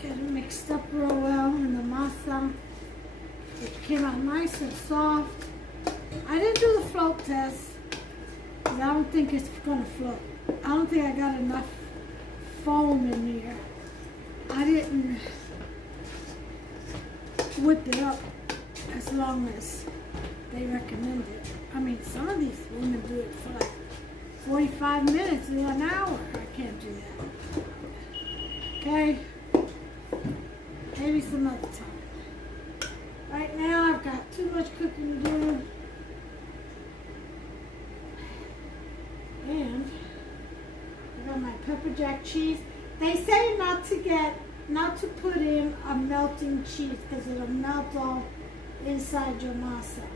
Get it mixed up real well in the masa. It came out nice and soft. I didn't do the float test because I don't think it's going to float. I don't think I got enough foam in here. I didn't whip it up as long as they recommended. I mean, some of these women do it for like 45 minutes to an hour. I can't do that. Okay? Maybe some other time. Right now, I've got too much cooking to do. And I got my pepper jack cheese. They say not to put in a melting cheese because it'll melt all inside your masa.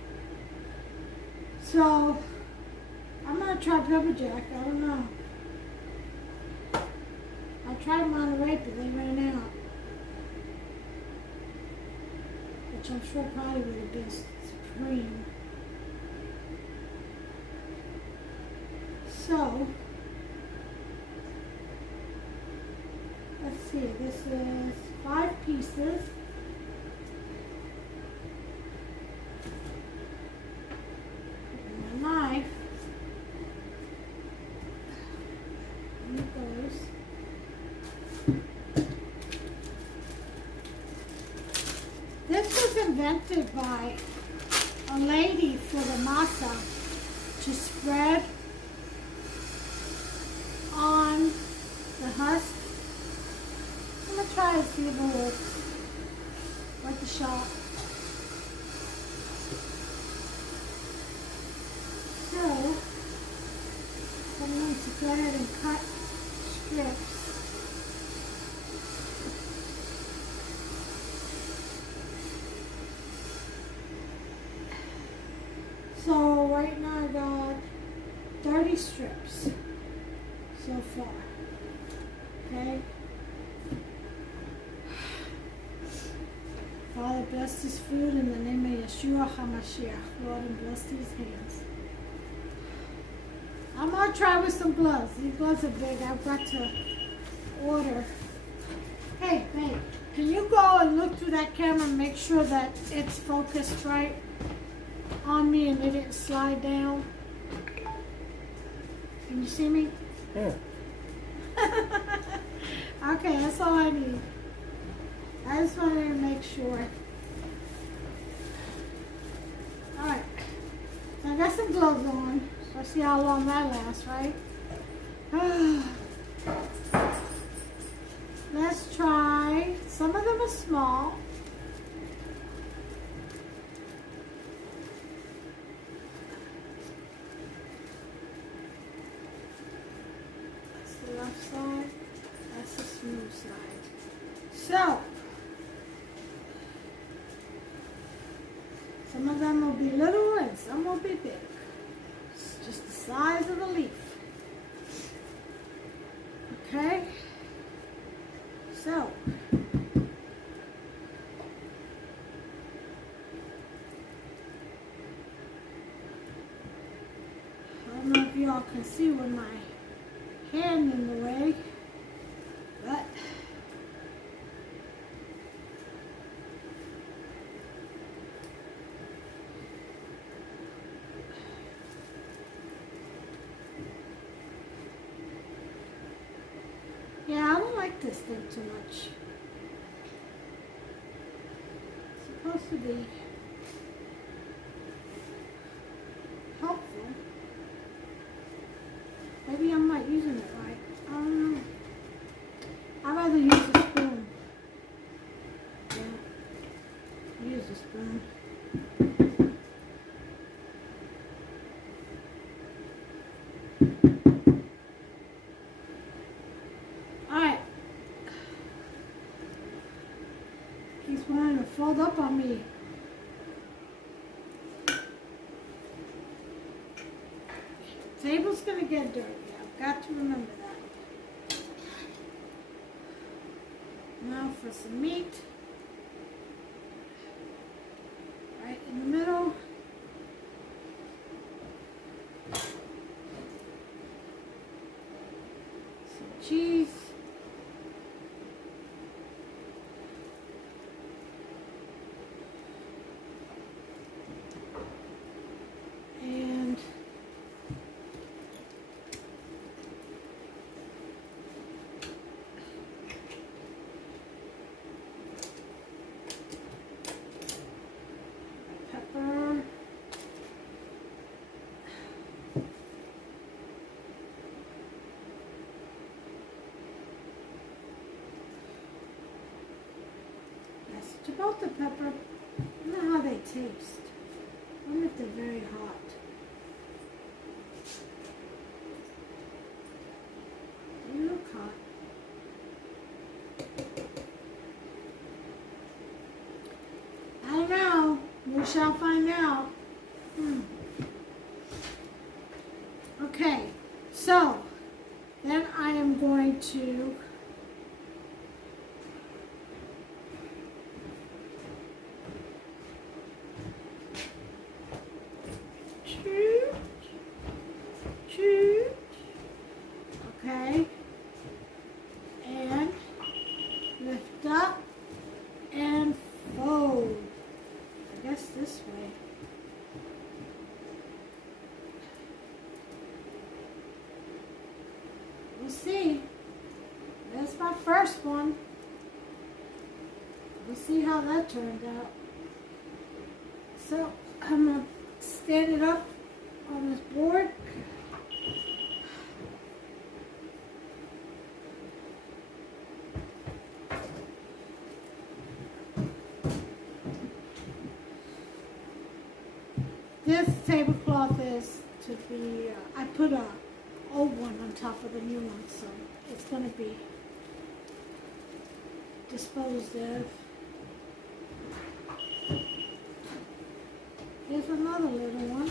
So I'm gonna try pepper jack. I don't know. I tried Monterey, but they ran out, which I'm sure probably would have been supreme. So, let's see, this is 5 pieces. And my knife. And it goes. This was invented by a lady for the masa to spread on the husk. I'm going to try to see if it works. Like the shot. So, I'm going to go ahead and cut strips. So, right now I got 30 strips so far. Okay? Father, bless this food in the name of Yeshua HaMashiach. Lord, and bless these hands. I'm going to try with some gloves. These gloves are big. I've got to order. Hey, babe, can you go and look through that camera and make sure that it's focused right on me and it didn't slide down? Can you see me? Yeah. Okay, that's all I need. I just wanted to make sure. Alright. So I got some gloves on. Let's see how long that lasts, right? Let's try. Some of them are small. That's the left side. That's the smooth side. So, some of them will be little and some will be big. It's just the size of the leaf. Okay? So, I don't know if y'all can see with my hand in the way, but yeah, I don't like this thing too much. supposed to be helpful. Maybe I'm not using it right. I don't know. I'd rather use a spoon. Yeah, use a spoon. Alright. He's wanting to fold up on me. Table's gonna get dirty. I've got to remember that. Now for some meat. Right in the middle. Some cheese. And pepper. That's about the pepper. I don't know how they taste. I wonder if they're very hot. They look hot. I don't know. We shall find out. Okay, so then I am going to okay, and lift up and fold. I guess this way. We'll see. That's my first one. We'll see how that turned out. So I'm going to stand it up on this board. This tablecloth is to be, I put a old one on top of the new one, so it's going to be disposed of. Here's another little one.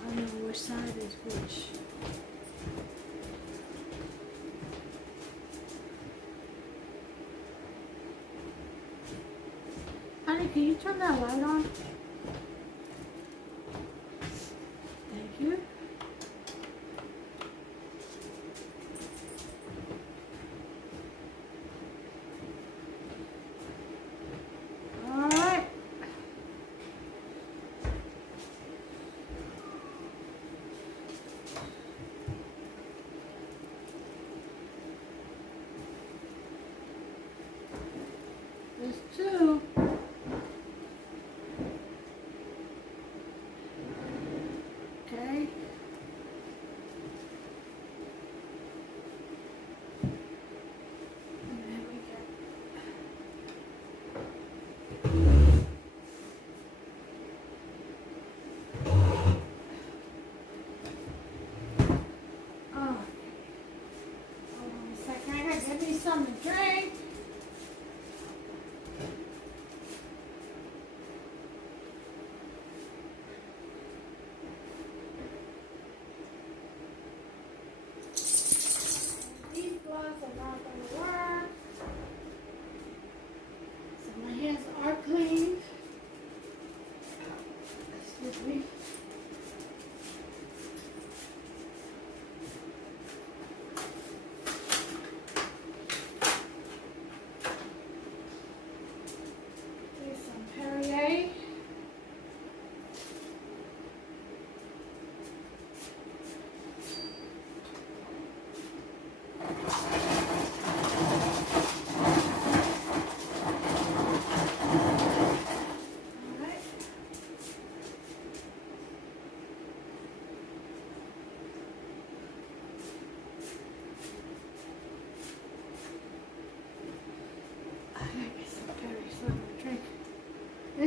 I don't know which side is which. Honey, can you turn that light on? Thank you. All right. There's two. Okay. And there we go. Oh. Hold on a second. I gotta get me something to drink.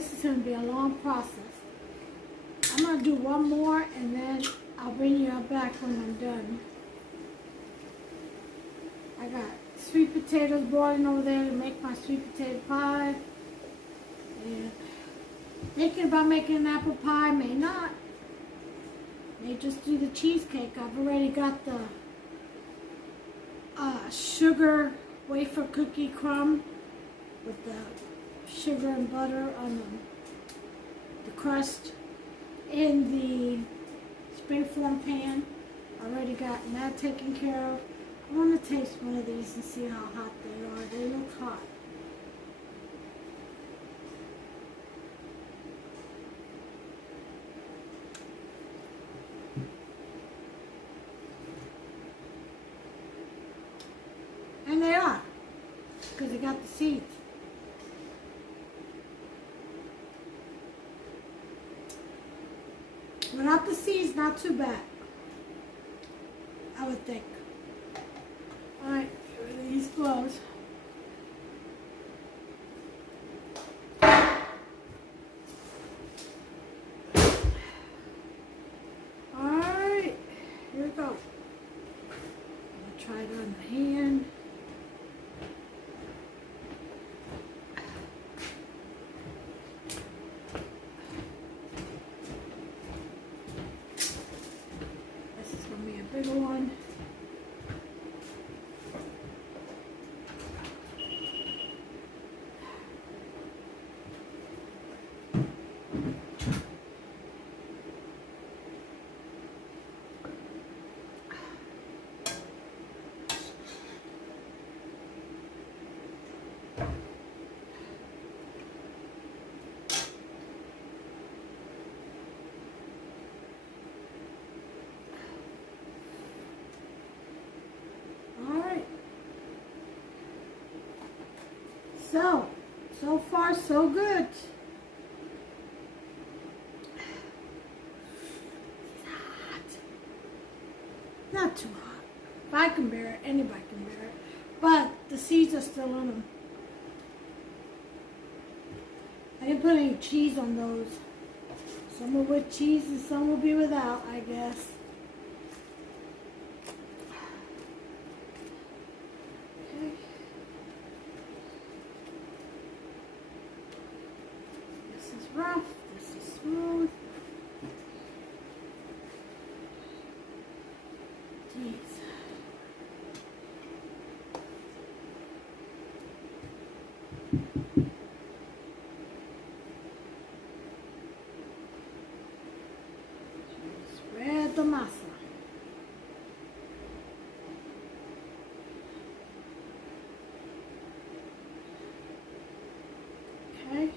this is going to be a long process. I'm going to do one more and then I'll bring you back when I'm done. I got sweet potatoes boiling over there to make my sweet potato pie. And thinking about making an apple pie, may not. May just do the cheesecake. I've already got the sugar wafer cookie crumb with the sugar and butter on the crust in the springform pan. Already gotten that taken care of. I want to taste one of these and see how hot they are. They look hot. And they are, because they got the seeds. Without the seeds, not too bad, I would think. Alright, get rid of these gloves. Alright, here we go. I'm going to try it on the hand. This is going to be a bigger one. So far so good. It's hot. Not too hot. If I can bear it, anybody can bear it. But the seeds are still in them. I didn't put any cheese on those. Some are with cheese and some will be without, I guess. Rough, this is smooth. Jeez. Spread the masa. Okay.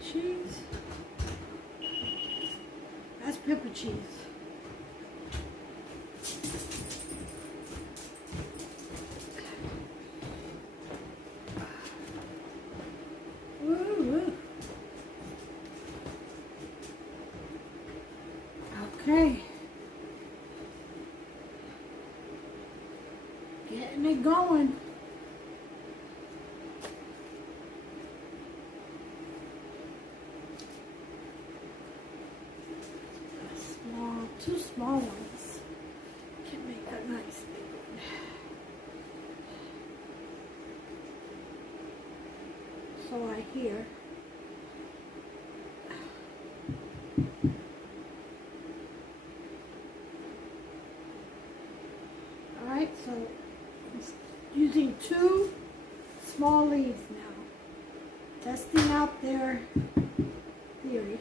Cheese. That's pepper cheese. Ooh. Okay. Getting it going. Two small ones. Can make a nice big one. So I hear. Alright, so I'm using 2 small leaves now. Testing out their theory.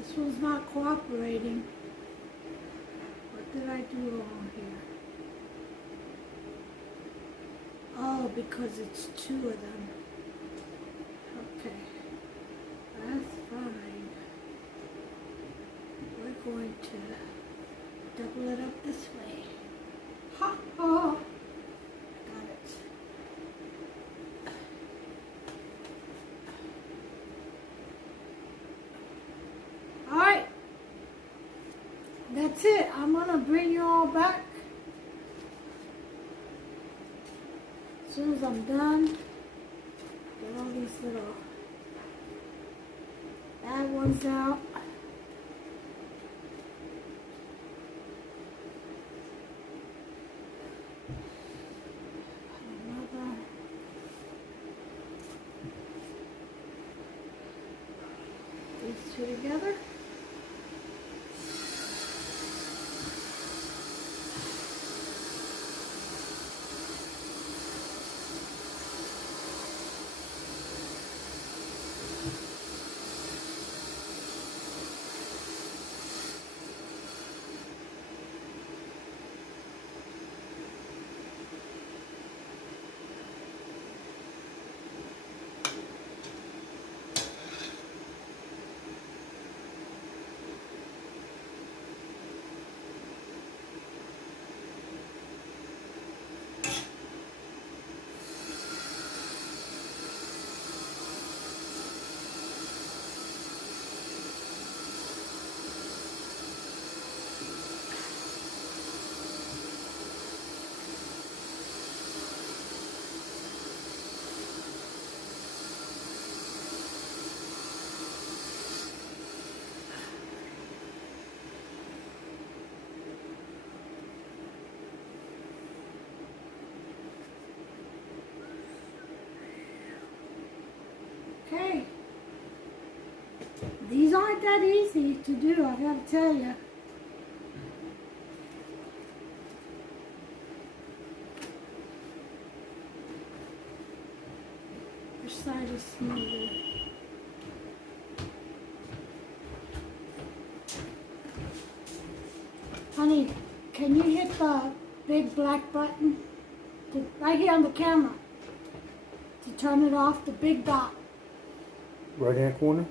This one's not cooperating. What did I do wrong here? Oh, because it's two of them. Okay. That's fine. We're going to double it up this way. Ha ha! Got it. Alright. That's it. I'm gonna bring you all back as soon as I'm done. Get all these little bad ones out. Another. These two together. Okay. These aren't that easy to do, I gotta tell you. Which side is smoother? Honey, can you hit the big black button? Right here on the camera. To turn it off, the big dot. Right hand corner?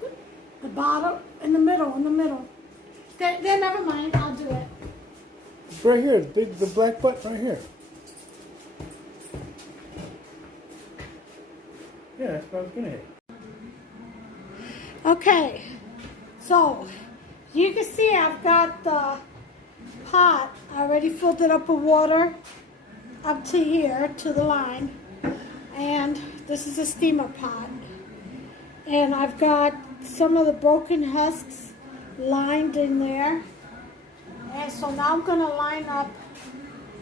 The bottom, in the middle, in the middle. There, never mind, I'll do it. It's right here, the black button right here. Yeah, that's what I was gonna hit. Okay, so you can see I've got the pot. I already filled it up with water up to here, to the line. And this is a steamer pot. And I've got some of the broken husks lined in there. And so now I'm going to line up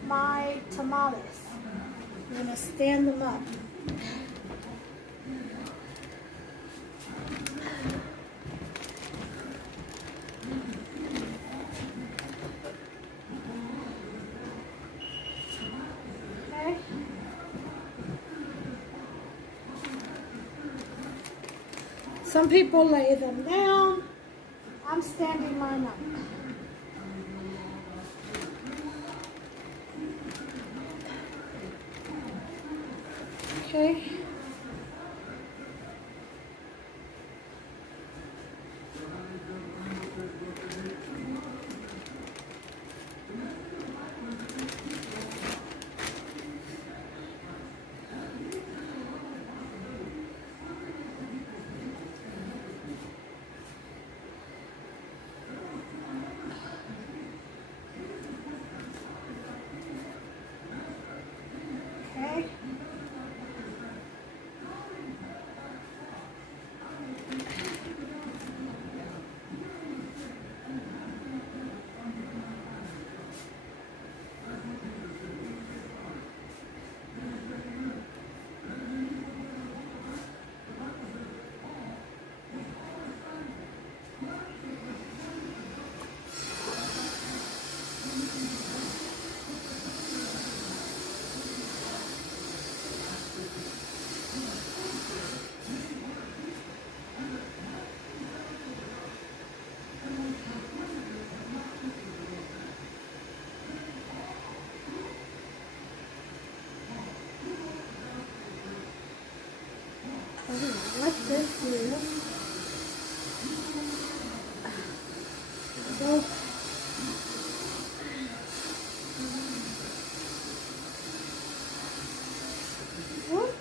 my tamales. I'm going to stand them up. Okay. Some people lay them down. I'm standing mine up. Okay. I don't know what this is. Go. What?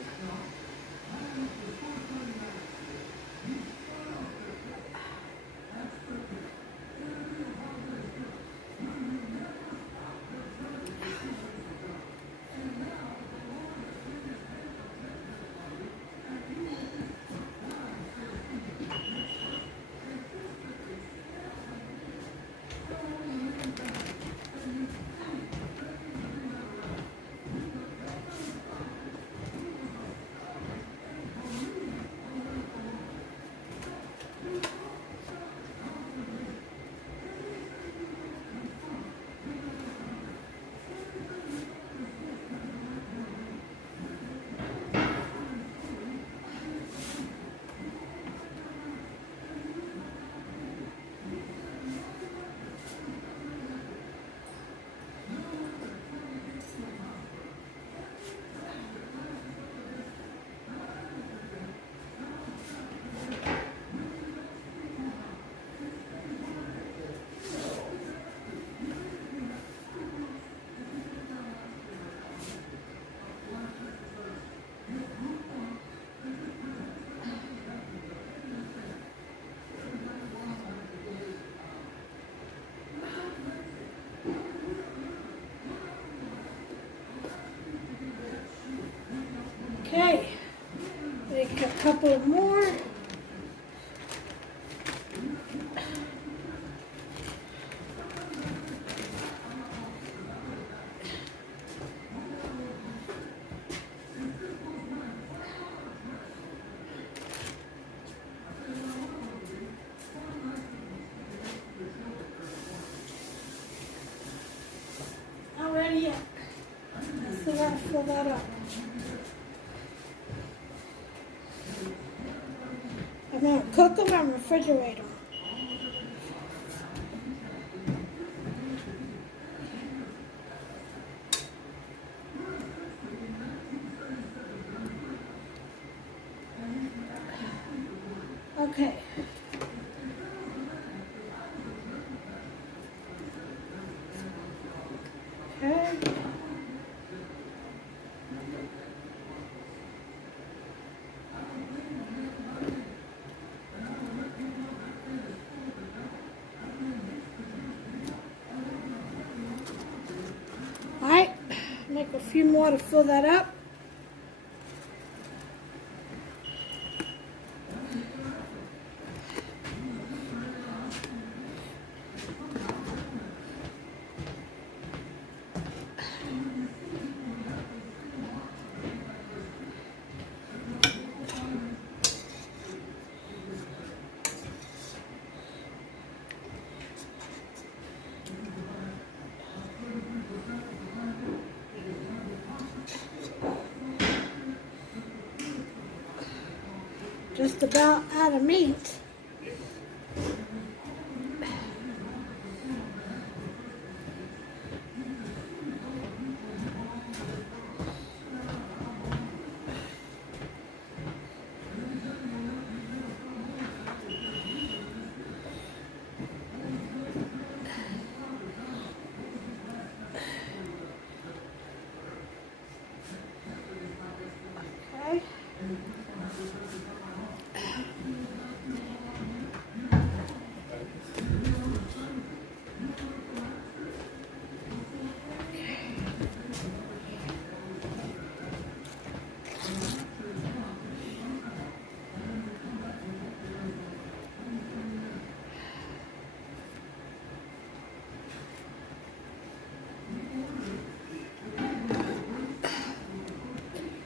Okay, make a couple more. Not ready yet. I still gotta fill that up. I'm gonna cook them and refrigerate them. Okay. Okay. Alright, make a few more to fill that up. Just about out of meat. Okay.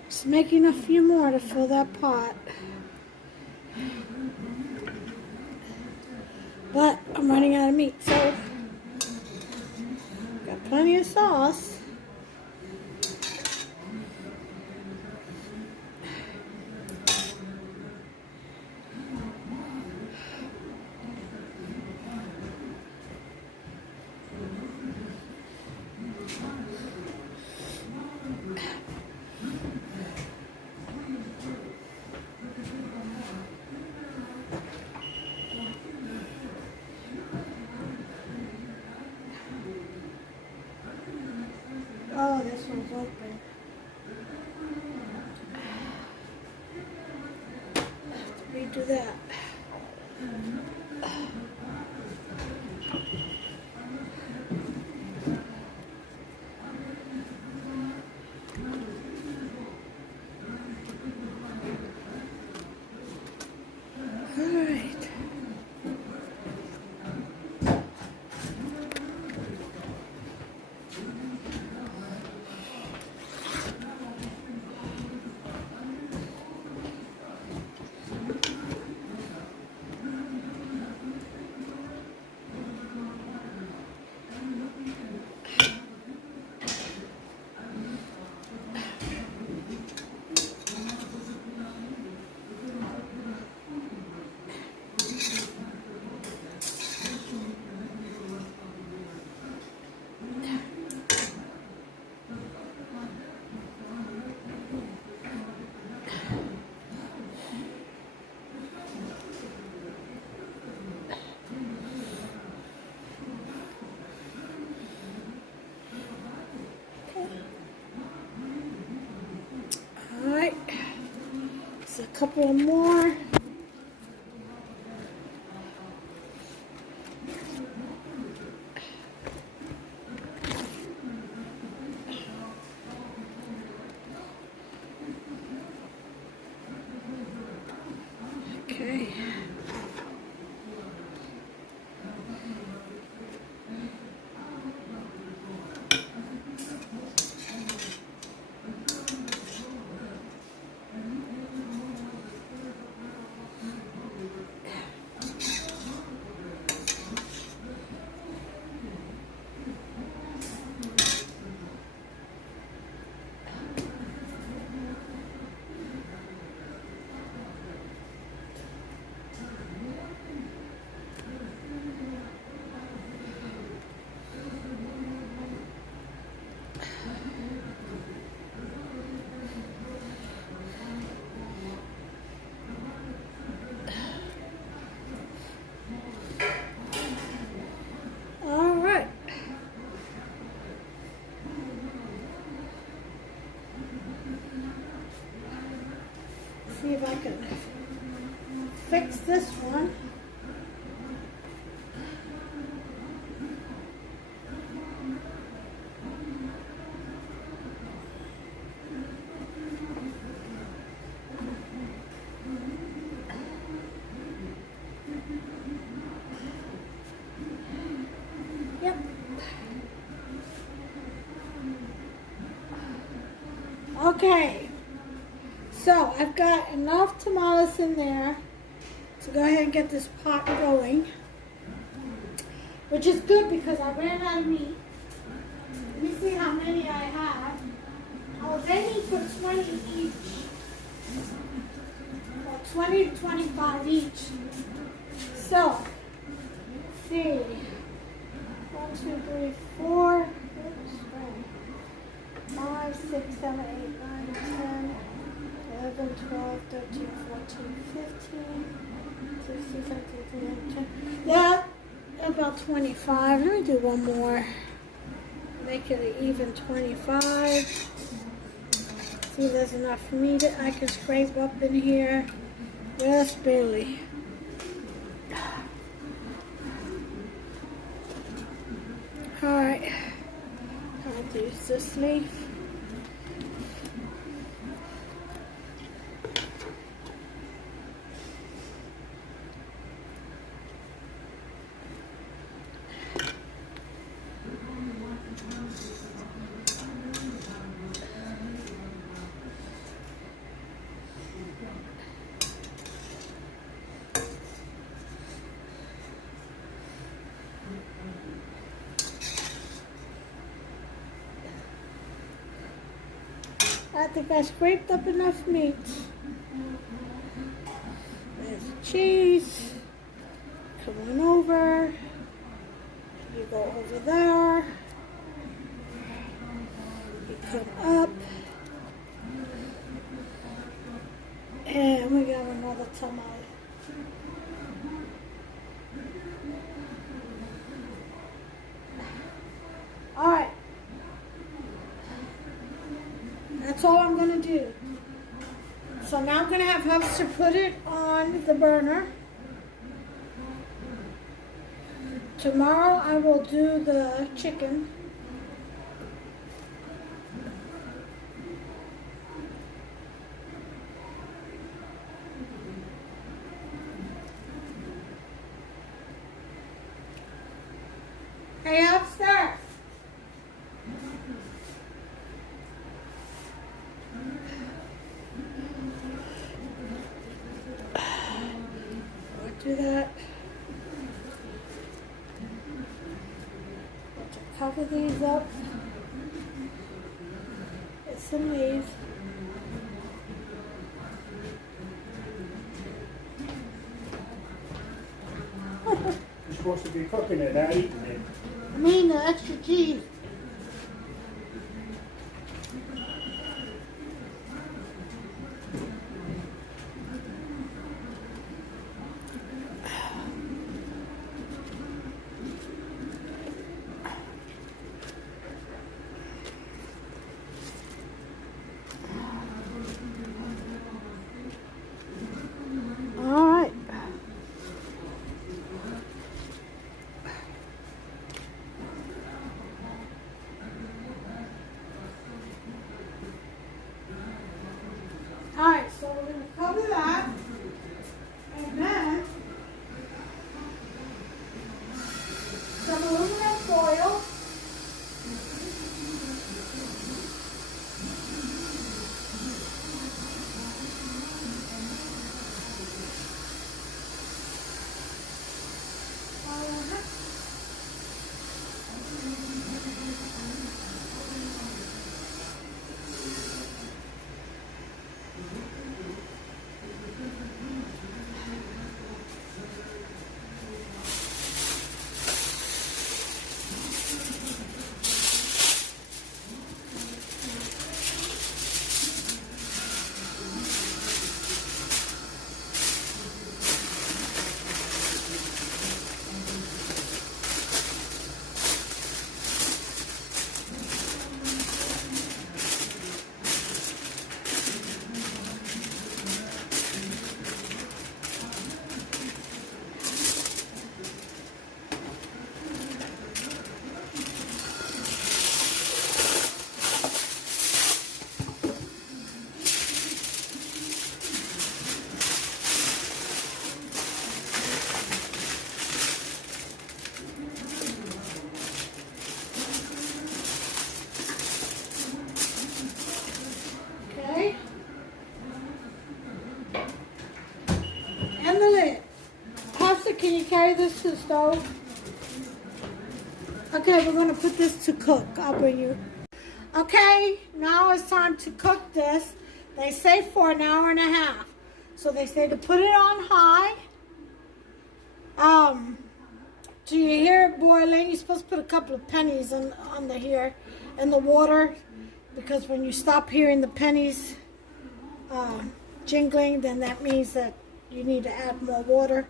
Just making a few more to fill that pot. But I'm running out of meat, so got plenty of sauce. Oh, this one's open. I have to redo that. Alright, so a couple more. Okay. See if I can fix this one. Yep. Okay. So I've got enough tamales in there to go ahead and get this pot going, which is good because I ran out of meat. Let me see how many I have. I was aiming for 20 each, or 20 to 25 each. So, let's see, 1, 2, 3, 4, 5, 6, 7, 8, 9, 10, 11, 12, 13, 14, 15, 16, 17, 18, 19. Yeah, about 25. Let me do one more. Make it an even 25. See if there's enough meat I can scrape up in here. Just barely. Alright. I'll use this leaf. I think I scraped up enough meat. There's the cheese. Come on over. You go over there. You come up. And we got another tamale. Alright. too. So now I'm going to have Husks to put it on the burner. Tomorrow I will do the chicken. Hey, upstairs. Do that. Cover these up with some leaves. You're supposed to be cooking it, not eating it. I mean the extra cheese. Alright, so we're going to cover that, and then some aluminum foil. And the lid. Pasta, can you carry this to the stove? Okay, we're going to put this to cook. I'll bring you. Okay, now it's time to cook this. They say for an hour and a half. So they say to put it on high. Do you hear it boiling? You're supposed to put a couple of pennies in the water, because when you stop hearing the pennies jingling, then that means that you need to add more water.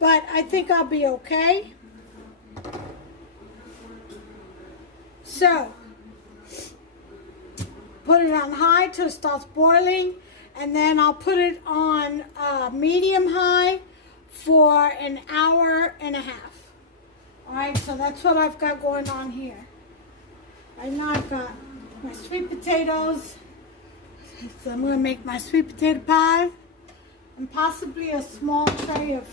But I think I'll be okay. So, put it on high till it starts boiling, and then I'll put it on medium high for an hour and a half. Alright, so that's what I've got going on here. Right now I've got my sweet potatoes. So I'm going to make my sweet potato pie and possibly a small tray of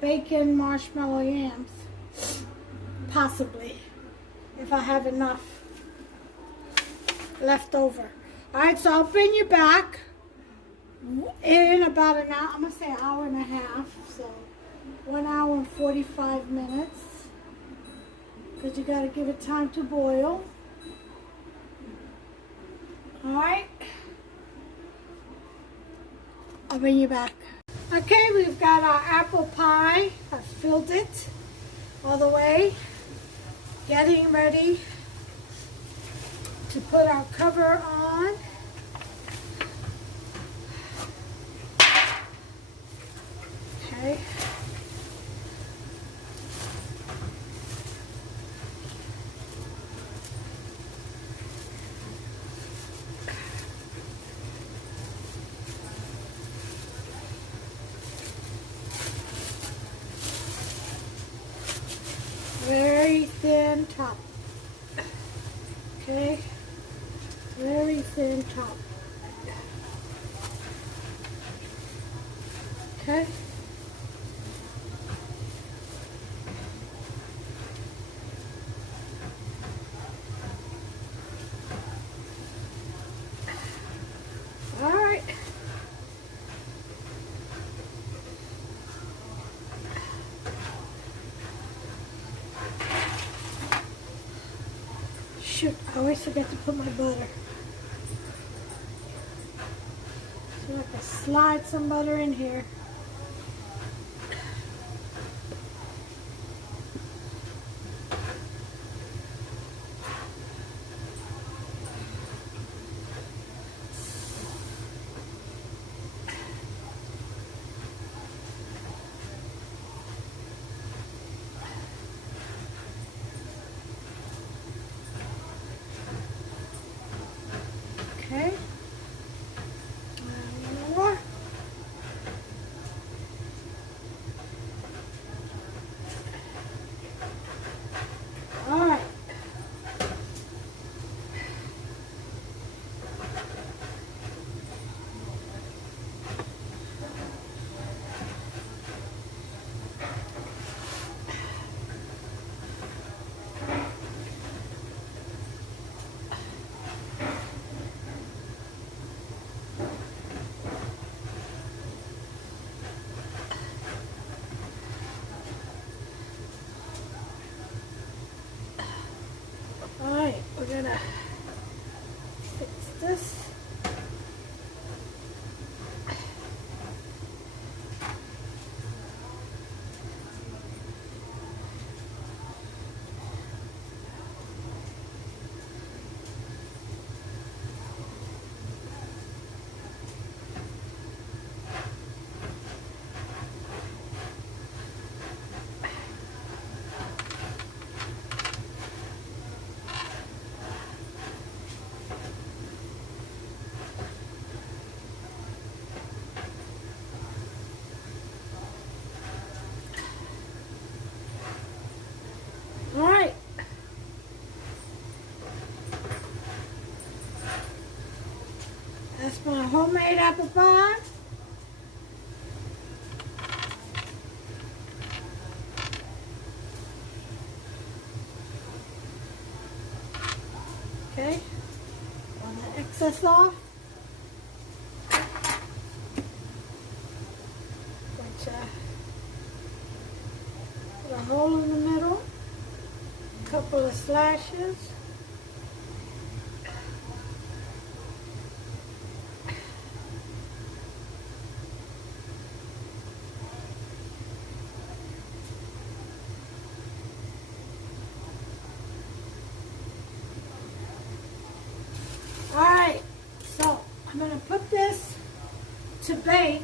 bacon marshmallow yams. Possibly, if I have enough left over. Alright, so I'll bring you back in about an hour. I'm going to say an hour and a half. So 1 hour and 45 minutes. Because you got to give it time to boil. Alright. I'll bring you back. Okay, we've got our apple pie. I've filled it all the way. Getting ready to put our cover on. Okay. very thin top. Okay, very thin top. Okay. All right. Shoot, I always forget to put my butter. So I can slide some butter in here. Okay. More. All right. Alright, we're gonna fix this. Alright. That's my homemade apple pie. Okay. On the excess off. Which, put a hole in the middle. Couple of slashes. Alright, so I'm going to put this to bake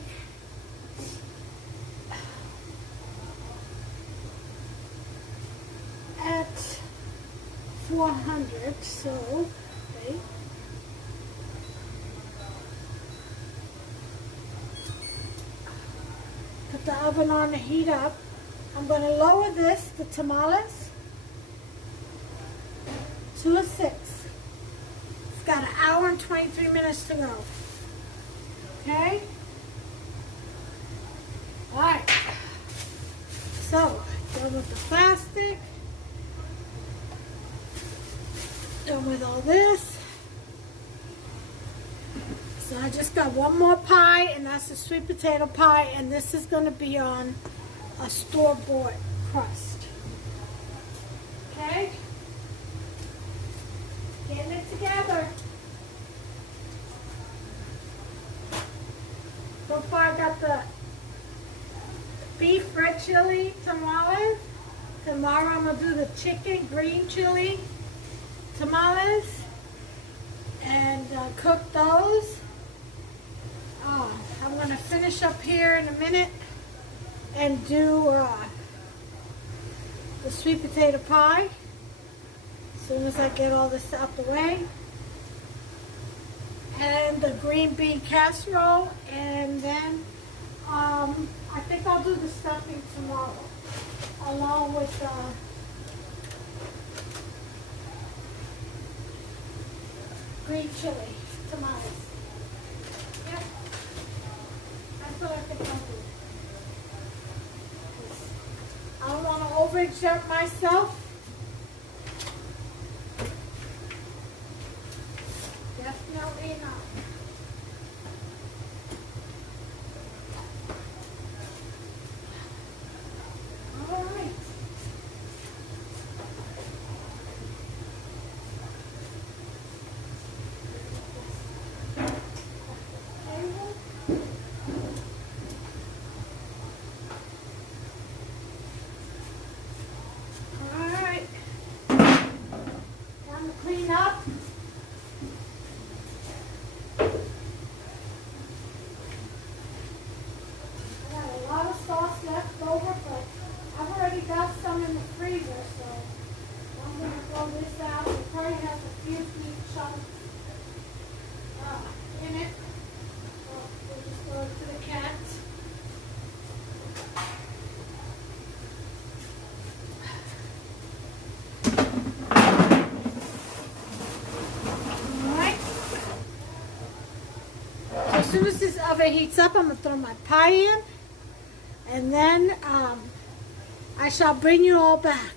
at 400, so okay. Put the oven on to heat up. I'm going to lower this, the tamales, to a 6. It's got 1 hour and 23 minutes to go. Okay? Alright. So, done with the plastic. Done with all this. So I just got one more pie, and that's the sweet potato pie, and this is going to be on a store-bought crust. Okay? Getting it together. So far I got the beef red chili tamales. Tomorrow I'm going to do the chicken green chili tamales and cook those. I'm going to finish up here in a minute and do the sweet potato pie as soon as I get all this out the way, and the green bean casserole, and then I think I'll do the stuffing tomorrow along with green chili tamales. Yep. That's what I think I'll do. I don't want to overexert myself. Definitely not. All right. All right. Time to clean up. I got a lot of sauce left over, but I've already got some in the freezer, so I'm going to throw this out. It probably has a few sweet chunks in it. So we'll just throw it to the cats. Alright. So as soon as this oven heats up, I'm going to throw my pie in. And then I shall bring you all back.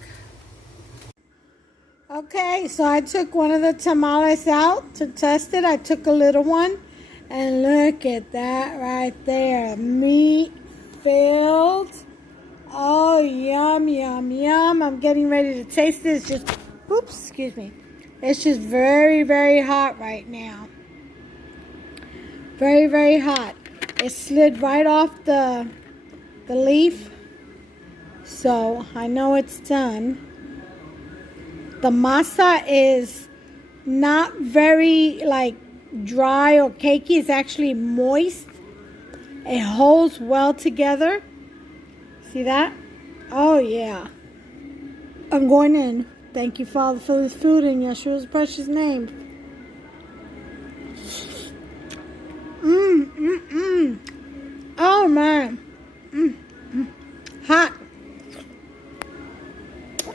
Okay, so I took one of the tamales out to test it. I took a little one. And look at that right there. Meat filled. Oh, yum, yum, yum. I'm getting ready to taste this. Just, oops, excuse me. It's just very, very hot right now. Very, very hot. It slid right off the leaf. So I know it's done. The masa is not very like dry or cakey. It's actually moist. It holds well together. See that? Oh yeah. I'm going in. Thank you, Father, for this food in Yeshua's precious name. Oh man. Hot.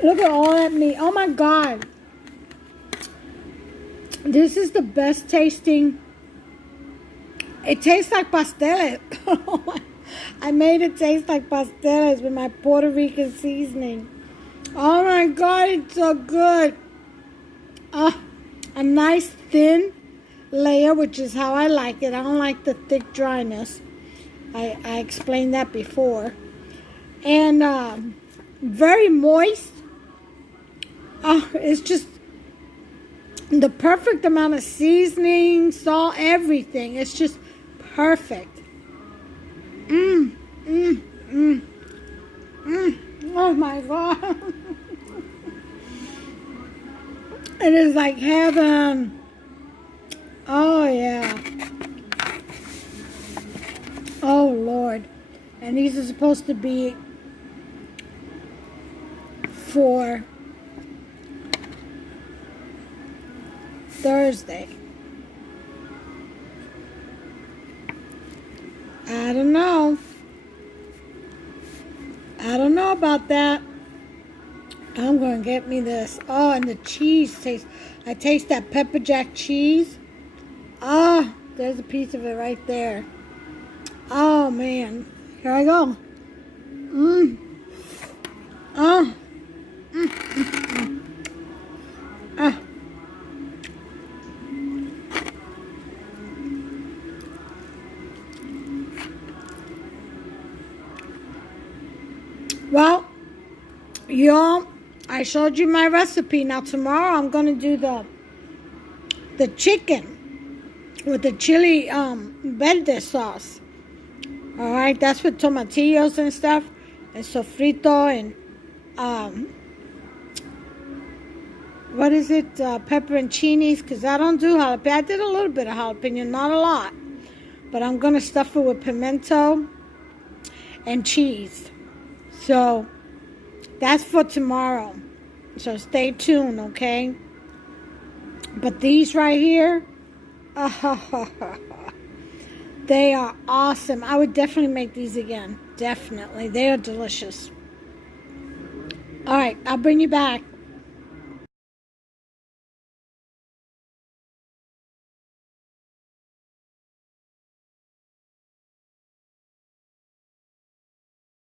Look at all that meat. Oh my God. This is the best tasting. It tastes like pasteles. I made it taste like pasteles with my Puerto Rican seasoning. Oh my God, it's so good. A nice thin layer, which is how I like it. I don't like the thick dryness. I explained that before. And very moist. It's just the perfect amount of seasoning, salt, everything. It's just perfect. Oh my God. It is like heaven. Oh yeah. Oh Lord. And these are supposed to be for Thursday. I don't know. I don't know about that. I'm going to get me this. Oh, and the cheese taste. I taste that pepper jack cheese. Ah, there's a piece of it right there. Oh, man. Here I go. Oh. Well, y'all, I showed you my recipe. Now tomorrow I'm going to do the chicken with the chili verde sauce. All right, that's with tomatillos and stuff, and sofrito and what is it? Pepper and chinis, because I don't do jalapeno. I did a little bit of jalapeno, not a lot, but I'm going to stuff it with pimento and cheese. So that's for tomorrow. So stay tuned, okay? But these right here, they are awesome. I would definitely make these again. Definitely. They are delicious. All right, I'll bring you back.